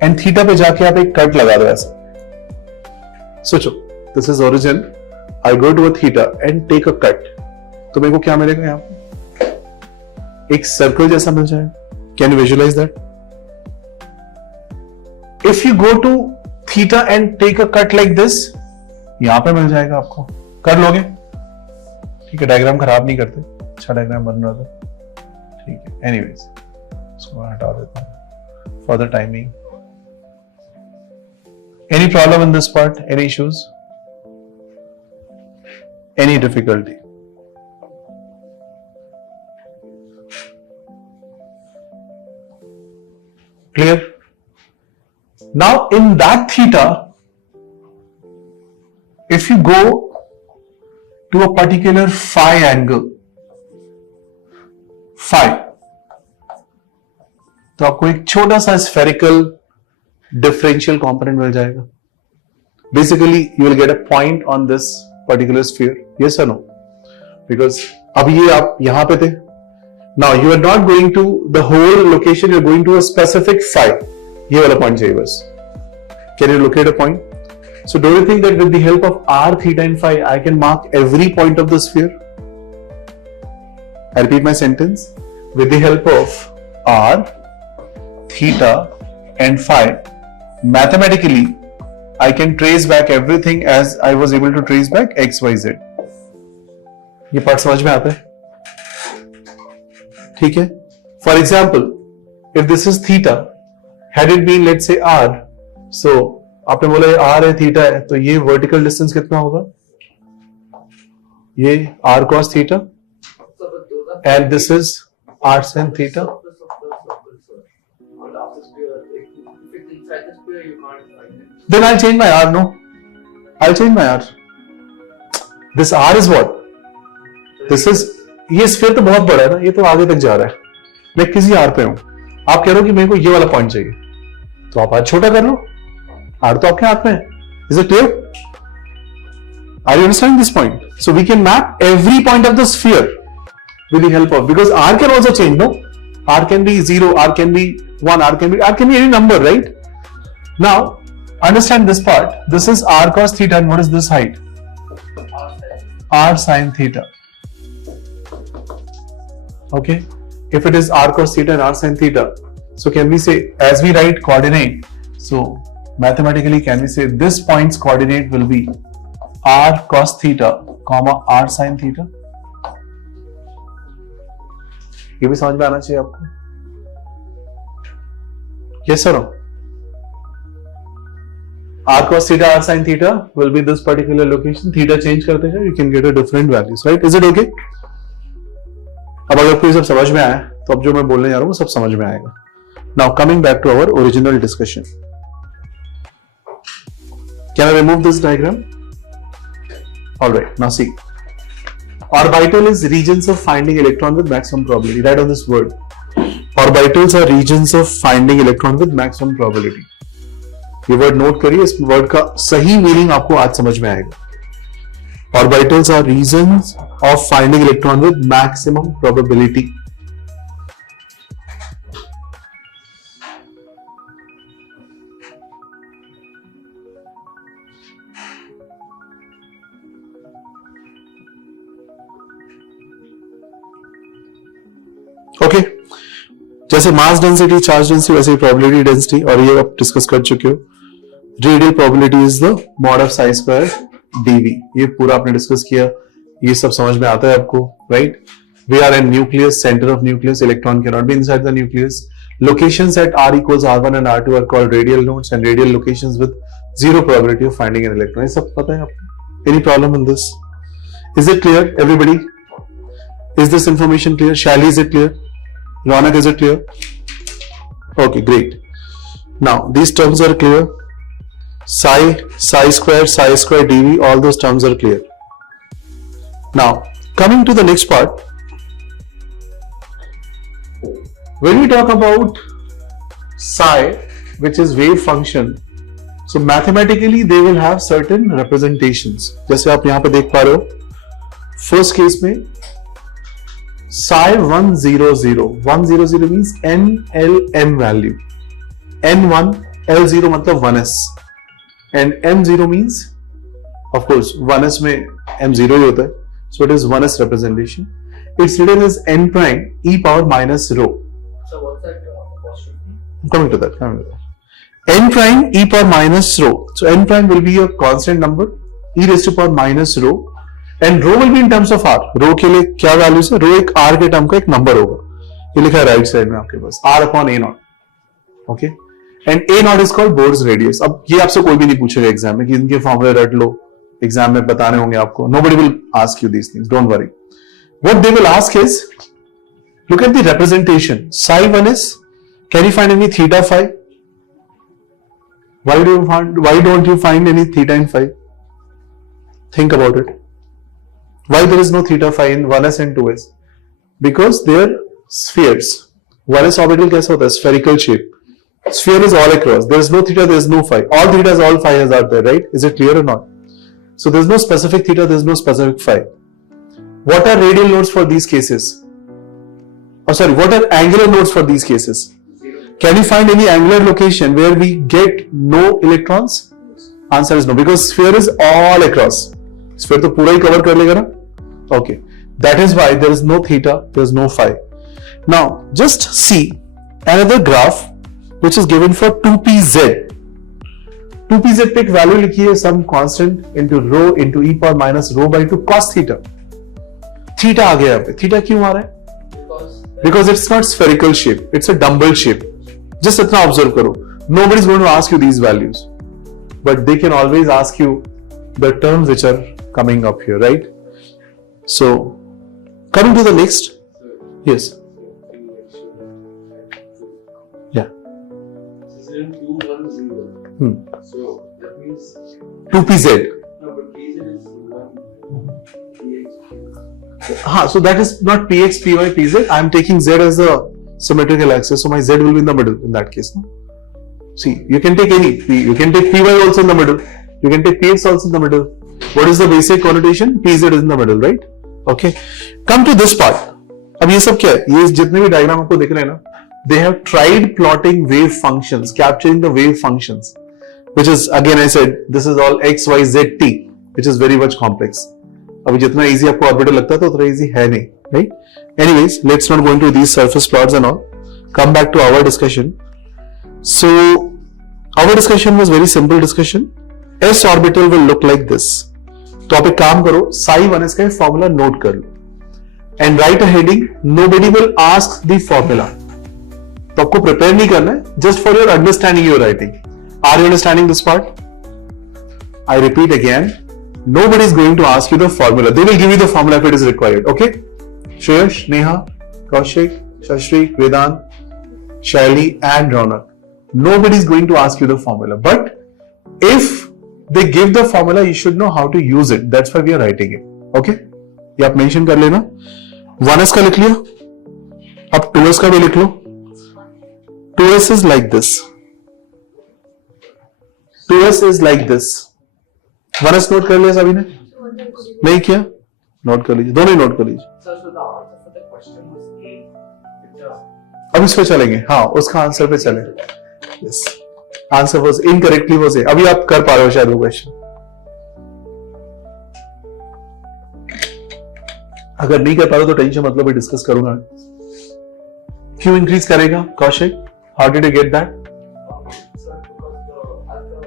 and theta पे जाके आप एक कट लगा दो ऐसा. सोचो, this is origin, I go to a theta and take a cut. तो मेरे को क्या मिलेगा यहां पे? एक सर्कल जैसा मिल जाएगा. Can you visualize that? If you go to theta and take a cut like this, यहां पे मिल जाएगा आपको. कर लोगे? ठीक है, डायग्राम खराब नहीं करते, अच्छा डायग्राम बन रहा था. ठीक है, एनीवेज इसको हटा देता हूं for the timing. Any problem in this part? Any issues? Any difficulty? Clear? Now in that theta, if you go to a particular phi angle, phi, तो आपको एक छोटा सा spherical differential component मिल जाएगा. Basically, you will get a point on this particular sphere. Yes or no? Because अब ये आप यहां पे थे. Now you are not going to the whole location. You are going to a specific phi. ये वाला point चाहिए बस. Can you locate a point? So do you think that with the help of r, theta and phi, I can mark every point of the sphere? I repeat my sentence. With the help of r, theta and phi, mathematically I can trace back everything as I was able to trace back x, y, z. ये part समझ में आता है? ठीक है. For example, if this is theta, had it been let's say r, so आपने बोला ये r है, theta है, तो ये vertical distance कितना होगा? ये r cos theta, and this is r sin theta. Then I'll change my r. No, I'll change my r. This r is what? This is, ये स्फीयर तो बहुत बड़ा है ना, ये तो आगे तक जा रहा है. मैं किसी r पे हूं, आप कह रहे हो कि मेरे को ये वाला पॉइंट चाहिए, तो आप r छोटा कर लो. r तो आपके हाथ में है. Is it clear? Are you understanding this point? So we can map every point of the sphere with the help of, because r can also change. No, r can be 0, r can be 1, r can be any number, right? Now understand this part. This is r cos theta, and what is this height? R sin theta. Okay, if it is r cos theta and r sin theta, so can we say, as we write coordinate, so mathematically can we say this point's coordinate will be r cos theta comma r sin theta? ये भी समझ में आना चाहिए आपको. Yes or no? R cos theta, R sin theta will be this particular location. Theta change करते हैं, you can get a different values, right? Is it okay? अब अगर कोई सब समझ में आया, तो अब जो मैं बोलने जा रहा हूँ वो सब समझ में आएगा. Now coming back to our original discussion. Can I remove this diagram? All right. Now see, orbital is regions of finding electron with maximum probability. Write on this word. Orbitals are regions of finding electron with maximum probability. ये word note करिए, इस word का सही meaning आपको आज समझ में आएगा. Orbitals are regions of finding electron with maximum probability. Okay, जैसे मास डेंसिटी, चार्ज डेंसिटी, वैसे प्रोबेबिलिटी डेंसिटी, और ये आप डिस्कस कर चुके हो. Radial probability is the mod of psi square DV. ये पूरा आपने डिस्कस किया. ये सब समझ में आता है आपको, right? We are in nucleus, center of nucleus. Electron cannot be inside the nucleus. Locations at R equals R1 and R2 are called radial nodes, and radial locations with zero probability of finding an electron. ये सब पता है आपको? Any problem in this? Is it clear, everybody? Is this information clear? Shally, is it clear? Ronak, is it clear? Okay, great. Now these terms are clear. Psi square dV, all those terms are clear. Now coming to the next part, when we talk about psi, which is wave function, so mathematically they will have certain representations. जैसे आप यहाँ पे देख पा रहे हो, first case में psi 100 means NLM value, N1 L0 मतलब 1s, and M0 means of course 1s में M0 ही होता है, so it is 1s representation. It's written as n prime e power minus rho. So what's that apostrophe? Coming to that. N prime e power minus rho. So n prime will be a constant number, e raised to power minus rho, and rho will be in terms of r. Rho के लिए क्या values है? Rho एक r के term का एक number होगा. ये लिखा है राइट साइड में आपके पास, r upon a naught. Okay? And a naught is called Bohr's radius. अब ये आपसे कोई भी नहीं पूछेगा एग्जाम में कि इनके फॉर्मूले रट लो, एग्जाम में बताने होंगे आपको. Nobody will ask you these things. Don't worry. What they will ask is, look at the representation. Psi 1 is, can you find any theta phi? Why don't you find any theta and phi? Think about it. Why there is no theta phi in 1s and 2s? Because they are spheres. 1s orbital कैसा होता है? Spherical shape. Sphere is all across. There is no theta, there is no phi. All thetas, all phi's are there, right? Is it clear or not? So there is no specific theta, there is no specific phi. What are radial nodes for these cases? Oh, sorry, what are angular nodes for these cases? Can you find any angular location where we get no electrons? Answer is no, because sphere is all across. Sphere तो पूरा ही cover कर लेगा ना? Okay, that is why there is no theta, there is no phi. Now just see another graph which is given for 2pz. 2pz पे एक value लिखी है, some constant into rho into e power minus rho by 2 cos theta. Theta आ गया यहाँ पे. Theta क्यों आ रहा है? Because it's not spherical shape, it's a dumbbell shape. Just इतना ऑब्जर्व करो. Nobody is going to ask you these values, but they can always ask you the terms which are coming up here, right? So coming to the next, yes, yeah. This is in 210. So that means 2pz. no, but PZ is 1 PH. So that is not px, py, pz. I am taking z as a symmetrical axis, so my z will be in the middle in that case. No? See, you can take any, you can take py also in the middle, you can take px also in the middle. What is the basic connotation? Pz is in the middle, right? Okay. Come to this part. अब ये सब क्या है? ये जितने भी diagram आपको दिख रहे हैं ना, they have tried plotting wave functions, capturing the wave functions, which is again I said this is all x, y, z, t, which is very much complex. अभी जितना easy आपको ऑर्बिटल लगता है तो उतना easy है नहीं, right? Anyways, let's not go into these surface plots and all. Come back to our discussion. So our discussion was very simple discussion. S orbital will look like this. तो आप एक काम करो, psi 1s का formula note कर लो and write a heading. Nobody will ask the formula. तो आपको prepare नहीं करना है, just for your understanding you are writing. Are you understanding this part? I repeat again. Nobody is going to ask you the formula. They will give you the formula if it is required. Okay? Shreyash, Neha, Kaushik, Shashri, Vedant, Shaili, and Ronak. Nobody is going to ask you the formula. But if they give the formula, you should know how to use it. That's why we are writing it. Okay? ये आप mention कर लेना. 1s का लिख लिया. अब 2s का भी लिख लो. 2s is like this. 2s is like this. 1s note कर लिया सभी ने? नहीं किया? नोट कर लीजिए, दोनों ही नोट कर लीजिए. So the answer for the question was A. अब इस पे चलेंगे. हाँ, उसका आंसर पे चले. Yes. Answer was incorrectly was A. अभी आप कर पा रहे हो शायद वो क्वेश्चन. अगर नहीं कर पा रहे तो टेंशन मतलब डिस्कस करूंगा. क्यों इंक्रीज करेगा Kaushik? How did you get that? Sir, because at the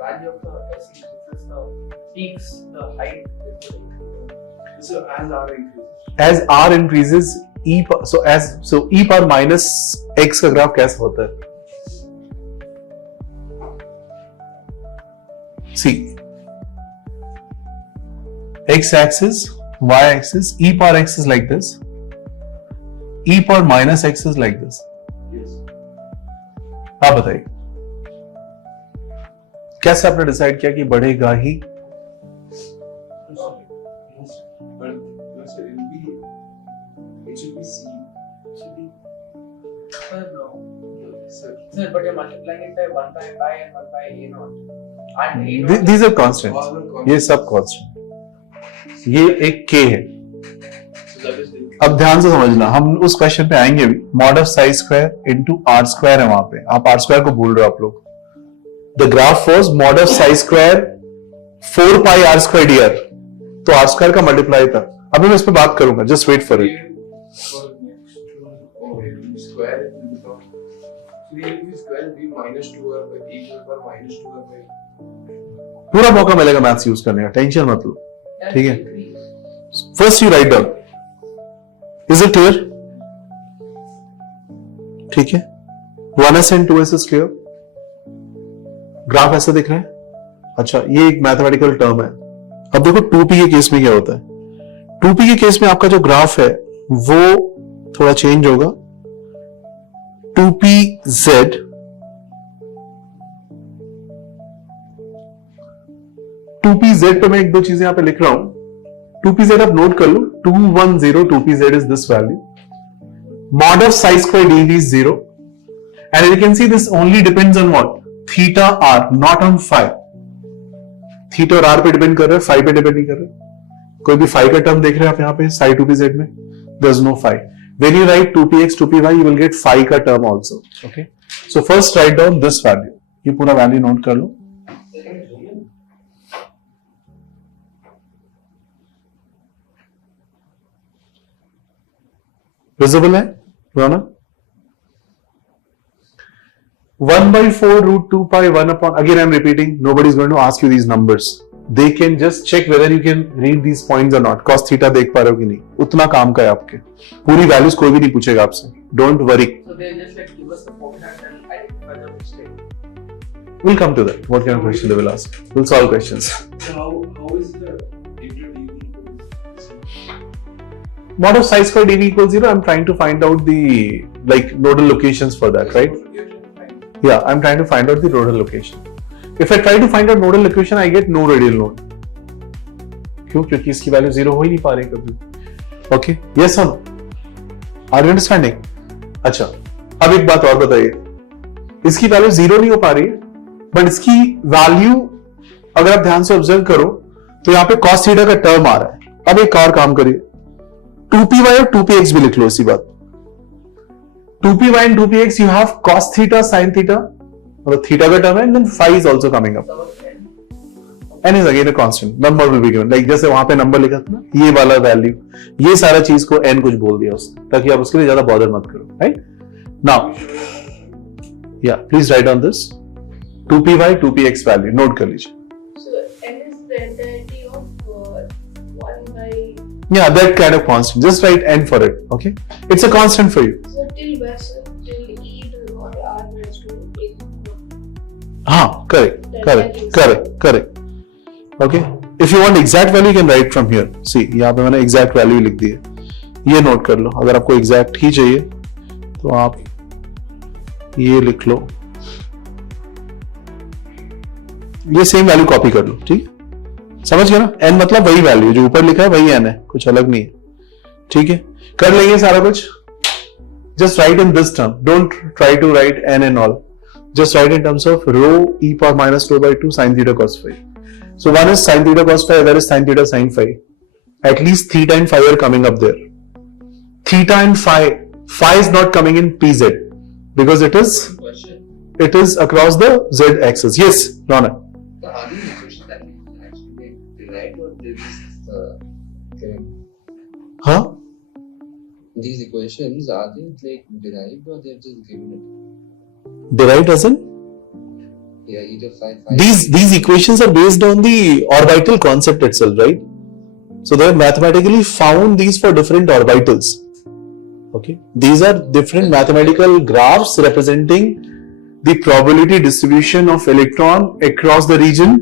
value of the SE, which is the peaks, the height is the So as R increases. As R increases, so e power minus x का graph कैसा होता है? See, x axis, y axis, e power x is like this, e power minus x is like this. Yes. आप बताइए कैसे आपने decide किया कि बढ़ेगा ही? Yes. But no, sir, it should be C. It should be. Sir, no. Sir. Sir, but you're multiplying it by 1 by pi and 1 by a naught. And a naught. These are constants. All the constants. ये सब constant, ये एक k है. So that is the. अब ध्यान से समझना, हम उस क्वेश्चन पे आएंगे भी. Mod of psi square into R square है वहां पे. आप आर स्क्वायर को भूल रहे हो आप लोग. The graph was mod of psi square 4 pi R square D R. तो आर स्क्वायर का मल्टीप्लाई था. अभी मैं इस पे बात करूंगा, just wait for it. For next to square it will become. So here will be square will be minus 2r by e to the power minus 2r by. पूरा मौका मिलेगा मैथ्स यूज करने का, टेंशन मत लो. That's ठीक है. increase. First you write down. Is it clear? ठीक है. 1s and 2s is clear. Graph ऐसा दिख रहा है. अच्छा, ये एक मैथमेटिकल टर्म है. अब देखो 2p के केस में क्या होता है. 2p के केस में आपका जो ग्राफ है वो थोड़ा चेंज होगा. 2pz 2pz पे मैं एक दो चीजें यहां पे लिख रहा हूं. 2pz आप नोट कर लो. 210 2pz is this value. Mod of psi square dv is 0. And you can see this only depends on what? Theta r, not on phi. Theta और r पे डिपेंड कर रहा है, phi पे डिपेंड नहीं कर रहा. कोई भी phi का टर्म देख रहे हैं आप यहाँ पे psi 2pz में? There's no phi. When you write 2px 2py, you will get phi का term also. Okay. So first write down this value. ये पूरा वैल्यू नोट कर लो. विजिबल है रोना? 1 by 4 root 2 pi 1 upon, again I'm repeating, nobody is going to ask you these numbers. They can just check whether you can read these points or not. Cos theta देख पा रहे हो कि नहीं, उतना काम का है आपके. पूरी वैल्यूज कोई भी नहीं पूछेगा आपसे. Don't worry. So they'll just like give us the formula and identify the mistake. We'll come to that. What kind of question they will ask. We'll solve questions. So how is the inter dv Mod of psi square dv equals 0. I'm trying to find out the like nodal locations for that, right? Yeah, I'm trying to find out the nodal location. If I try to find out nodal location, I get no radial node. क्यों? क्योंकि इसकी value 0 हो ही नहीं पा रही कभी. Okay? Yes or no? Are you understanding? अच्छा, अब एक बात और बताइए. इसकी वैल्यू 0 नहीं हो पा रही है, बट इसकी वैल्यू अगर आप ध्यान से ऑब्जर्व करो तो यहाँ पे cos थीटा का टर्म आ रहा है. अब एक और काम करिए. 2py और 2px भी लिख लो इसी बात. 2py and 2px you have cos theta sin theta, मतलब theta का टर्म है, and then phi is also coming up. So what's n? n is again a constant. Number will be given. Like जैसे वहां पे number लिखा था ना, ये वाला वैल्यू, ये सारा चीज को n कुछ बोल दिया उसने, ताकि आप उसके लिए ज्यादा बॉदर मत करो. Right? Now, yeah, please write down this 2py 2px value. Note कर लीजिए. So n is the entirety of 1 by. Yeah, that kind of constant. Just write n for it. Okay? It's a constant for you. So till base till e to the power r raised to 8. हाँ, correct. Okay. If you want exact value, you can write from here. See, यहाँ पे मैंने exact value लिख दी है. ये note कर लो. अगर आपको exact ही चाहिए, तो आप ये लिख लो. ये सेम वैल्यू कॉपी कर लो. ठीक है? समझ गए ना? n मतलब वही वैल्यू जो ऊपर लिखा है वही n है, कुछ अलग नहीं है. ठीक है? कर लेंगे सारा कुछ. Just write in this term. Don't try to write n and all. Just write in terms of rho e power minus 2 by 2 sin theta cos phi. So one is sin theta cos phi, other is sin theta sin phi. At least theta and phi are coming up there. Theta and phi is not coming in pz because it is across the z axis. Yes, Rana. So are these equations that we actually derived or they just correct? Huh? These equations are they like derived or they've just given it? Derived as in? Yeah, e to 5. These equations are based on the orbital concept itself, right? So they have mathematically found these for different orbitals. Okay, these are different mathematical graphs representing the probability distribution of electron across the region,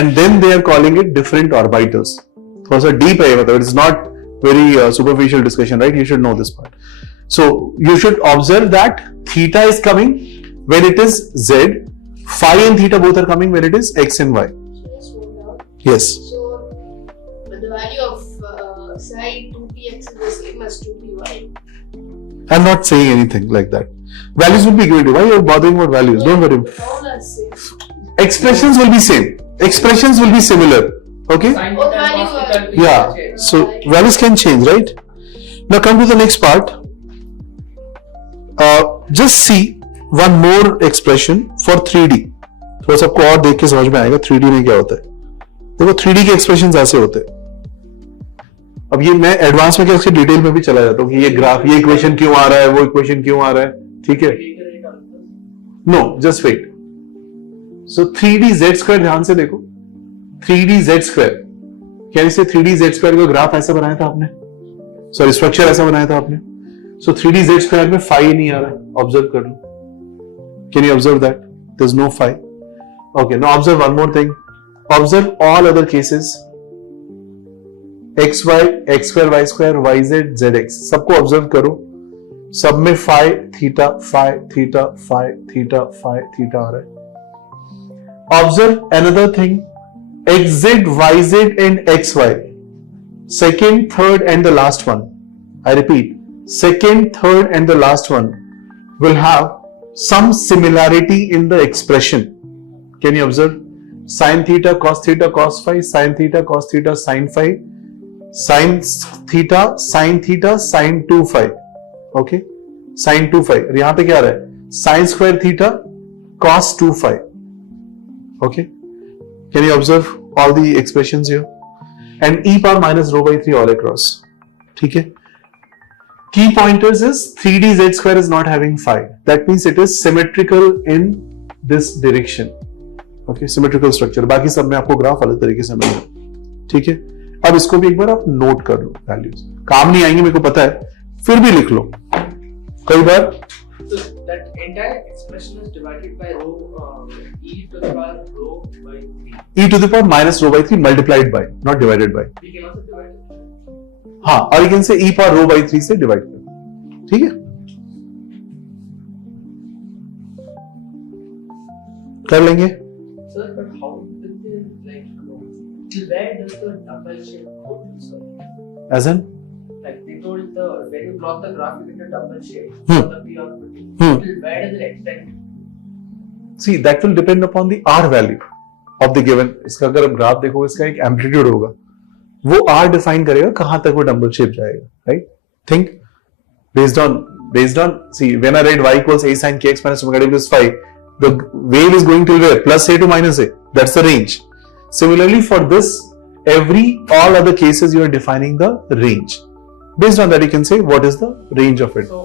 and then they are calling it different orbitals. थोड़ा सा deep है मतलब, it's not very superficial discussion, right? You should know this part. So you should observe that theta is coming when it is z, phi and theta both are coming when it is x and y. So just hold down. Yes. So the value of psi 2px is the same as 2py. I'm not saying anything like that. Values will be given to you. Why you are bothering about values? Don't worry. All are same. Expressions will be same. Expressions will be similar. Okay? Sin Oh, theta, value, cos theta, theta Yeah. change. So values can change, right? Now come to the next part. Just see one more expression for 3D. थोड़ा सा आपको और देख के समझ में आएगा 3D में क्या होता है. देखो 3D के एक्सप्रेशन ऐसे होते हैं. अब ये मैं एडवांस में क्या इसके डिटेल में भी चला जाता हूँ कि ये ग्राफ, ये इक्वेशन क्यों आ रहा है, वो इक्वेशन क्यों आ रहा है. ठीक है? No, just wait. So 3D z square ध्यान से देखो. 3D z स्क्वायर, क्या इसे 3D z स्क्वायर का ग्राफ ऐसा बनाया था आपने? सॉरी, स्ट्रक्चर ऐसा बनाया था आपने. सो 3D z स्क्वायर में फाई नहीं आ रहा है. ऑब्जर्व कर लो. Can you observe that there is no phi? Okay, now observe one more thing. Observe all other cases. X Y, X square, Y square, Y Z, Z X, सबको observe करो. सब में phi theta, phi theta, phi theta, phi theta आ रहा है. Observe another thing. xz, yz and xy, second, third and the last one, I repeat, second, third and the last one will have some similarity in the expression. Can you observe? Sin theta, cos phi, sin theta, cos theta, sin phi, sin theta, sin 2 phi. Okay, sin 2 phi. यहां पे क्या आ रहा है? Sin square theta, cos 2 phi. Okay. Can you observe all the expressions here? And e power minus rho by 3 all across. ठीक है? Key pointers is 3D z square is not having phi. That means it is symmetrical in this direction. Okay, symmetrical structure. बाकी सब में आपको graph अलग तरीके से मिलेगा. ठीक है? अब इसको भी एक बार आप नोट कर लो. वैल्यूज काम नहीं आएंगे मेरे को पता है, फिर भी लिख लो. कई बार So that entire expression is divided by rho, e to the power rho by 3. e to the power minus rho by 3 multiplied by, not divided by. We can also divide it. हाँ, और again से e power rho by 3 से divide कर. ठीक है? कर लेंगे. Sir, but how will they like know? Till where does the double shape go to, sir? As in? Like they told when you plot the graph, you get a double shape. Hmm. The P of t. Hmm. Till where does it extend? See, that will depend upon the R value of the given. इसका अगर आप graph देखो, इसका एक amplitude होगा, वो R define करेगा कहां तक वो डबल शेप जाएगा. Right? Think based on see, when I write y equals a sin kx minus omega t plus phi, the wave is going till where? Plus a to minus a. That's the range. Similarly, for this, all other cases you are defining the range. Based on that, you can say what is the range of it. So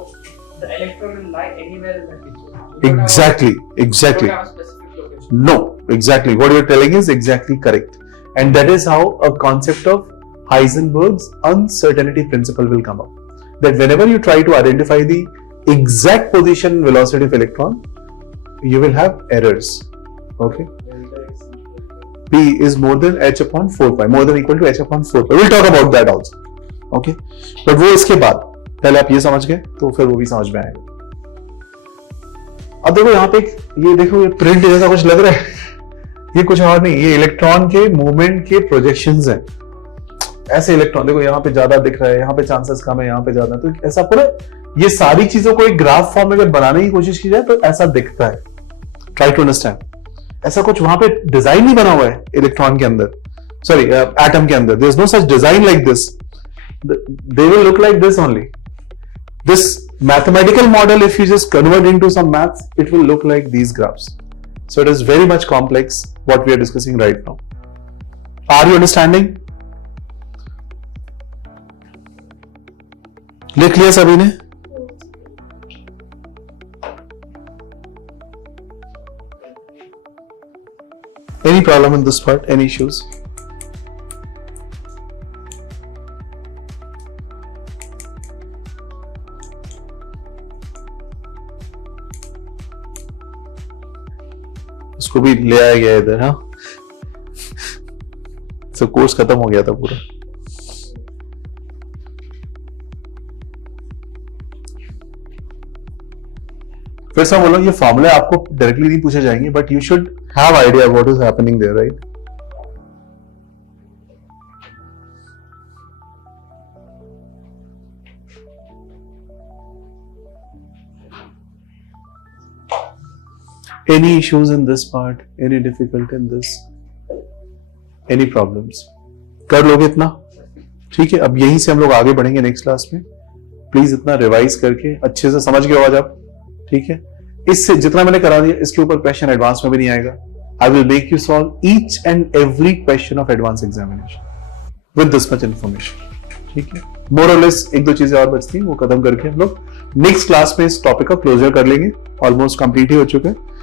the electron will lie anywhere in the picture. Exactly. You don't have a specific location. No, exactly. What you're telling is exactly correct. And that is how a concept of Heisenberg's uncertainty principle will come up. That whenever you try to identify the exact position and velocity of electron, you will have errors. Okay? P is more than h upon 4 pi, more than equal to h upon 4 pi. We'll talk about that also. Okay? But वो इसके बाद, पहले आप ये समझ गए, तो फिर वो भी समझ में आएगा. अब देखो यहाँ पे ये देखो, ये प्रिंट जैसा कुछ लग रहा है. ये कुछ और नहीं, ये इलेक्ट्रॉन के मूवमेंट के प्रोजेक्शंस हैं. ऐसे इलेक्ट्रॉन देखो, यहाँ पे ज्यादा दिख रहा है, यहाँ पे चांसेस कम है, यहाँ पे ज्यादा. तो ऐसा पूरा ये सारी चीजों को एक ग्राफ फॉर्म में अगर बनाने की कोशिश की जाए तो ऐसा दिखता है. Try to understand. ऐसा कुछ वहां पे डिजाइन नहीं बना हुआ है इलेक्ट्रॉन के अंदर, सॉरी एटम के अंदर. There is no such design like this. They will look like this only. This mathematical model, if you just convert into some maths, it will look like these graphs. So it is very much complex what we are discussing right now. Are you understanding? लिख लिया सभी ने? Any problem in this part? Any issues? उसको भी ले आया गया इधर। हाँ, तो कोर्स खत्म हो गया था पूरा। फिर से बोलो, ये फॉर्मूला आपको डायरेक्टली नहीं पूछे जाएंगे, but you should have idea what is happening there, right? Any issues in this part? Any difficulty in this? Any problems? कर लोगे इतना? ठीक है, अब यहीं से हम लोग आगे बढ़ेंगे नेक्स्ट क्लास में। प्लीज इतना रिवाइज करके अच्छे से समझ गए हो आज आप, ठीक है? इससे जितना मैंने करा दिया, इसके ऊपर क्वेश्चन एडवांस में भी नहीं आएगा। I will make you solve each and every question of advance examination with this much information, ठीक है? मोर और लेस एक दो चीजें और बचती हैं, वो खत्म करके हम लोग नेक्स्ट क्लास में इस टॉपिक का क्लोजर कर लेंगे। ऑलमोस्ट कंप्लीट ही हो चुका है,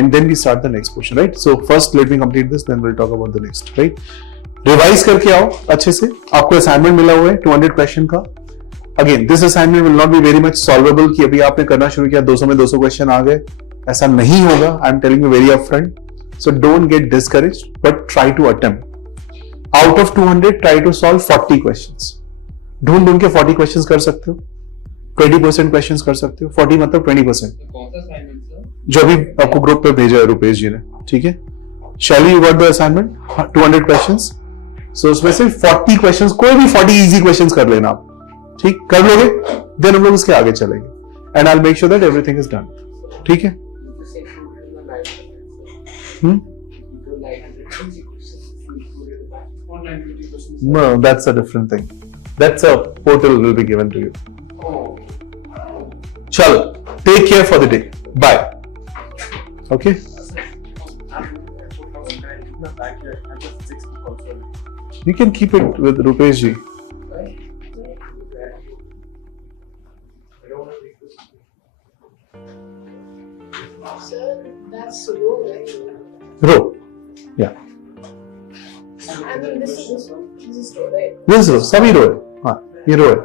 and then we start the next portion, right? So first let me complete this, then we'll talk about the next, right? Revise करके आओ अच्छे से। आपको असाइनमेंट मिला हुआ है 200 क्वेश्चन का। Again this assignment will not be very much solvable कि अभी आपने करना शुरू किया 200 में 200 क्वेश्चन आ गए, ऐसा नहीं होगा। I am telling you very upfront. So don't get discouraged, but try to attempt. Out of 200 try to solve 40 questions. ढूंढ के 40 क्वेश्चंस कर सकते हो, 20% क्वेश्चंस कर सकते हो। 40 मतलब 20%, कौन सा असाइनमेंट सर? जो अभी आपको ग्रुप पे भेजा है रुपेश जी ने, ठीक है? Shaily, you got the assignment 200 questions. So उसमें से 40 क्वेश्चंस, कोई भी 40 इजी क्वेश्चंस कर लेना आप, ठीक? कर लोगे, देन हम लोग इसके आगे चलेंगे and I will make sure that everything is done, ठीक है? This included in the 900. Hmm? The 920 questions included in that. Or 920 questions. No, that's a different thing. That's a portal will be given to you. Oh. Chalo, take care for the day. Bye. Okay? You can keep it with Rupesh ji. Sir, that's low, right? Row. Yeah. I mean, this one? This is low, right? This row. सभी row है. हाँ, ये row है.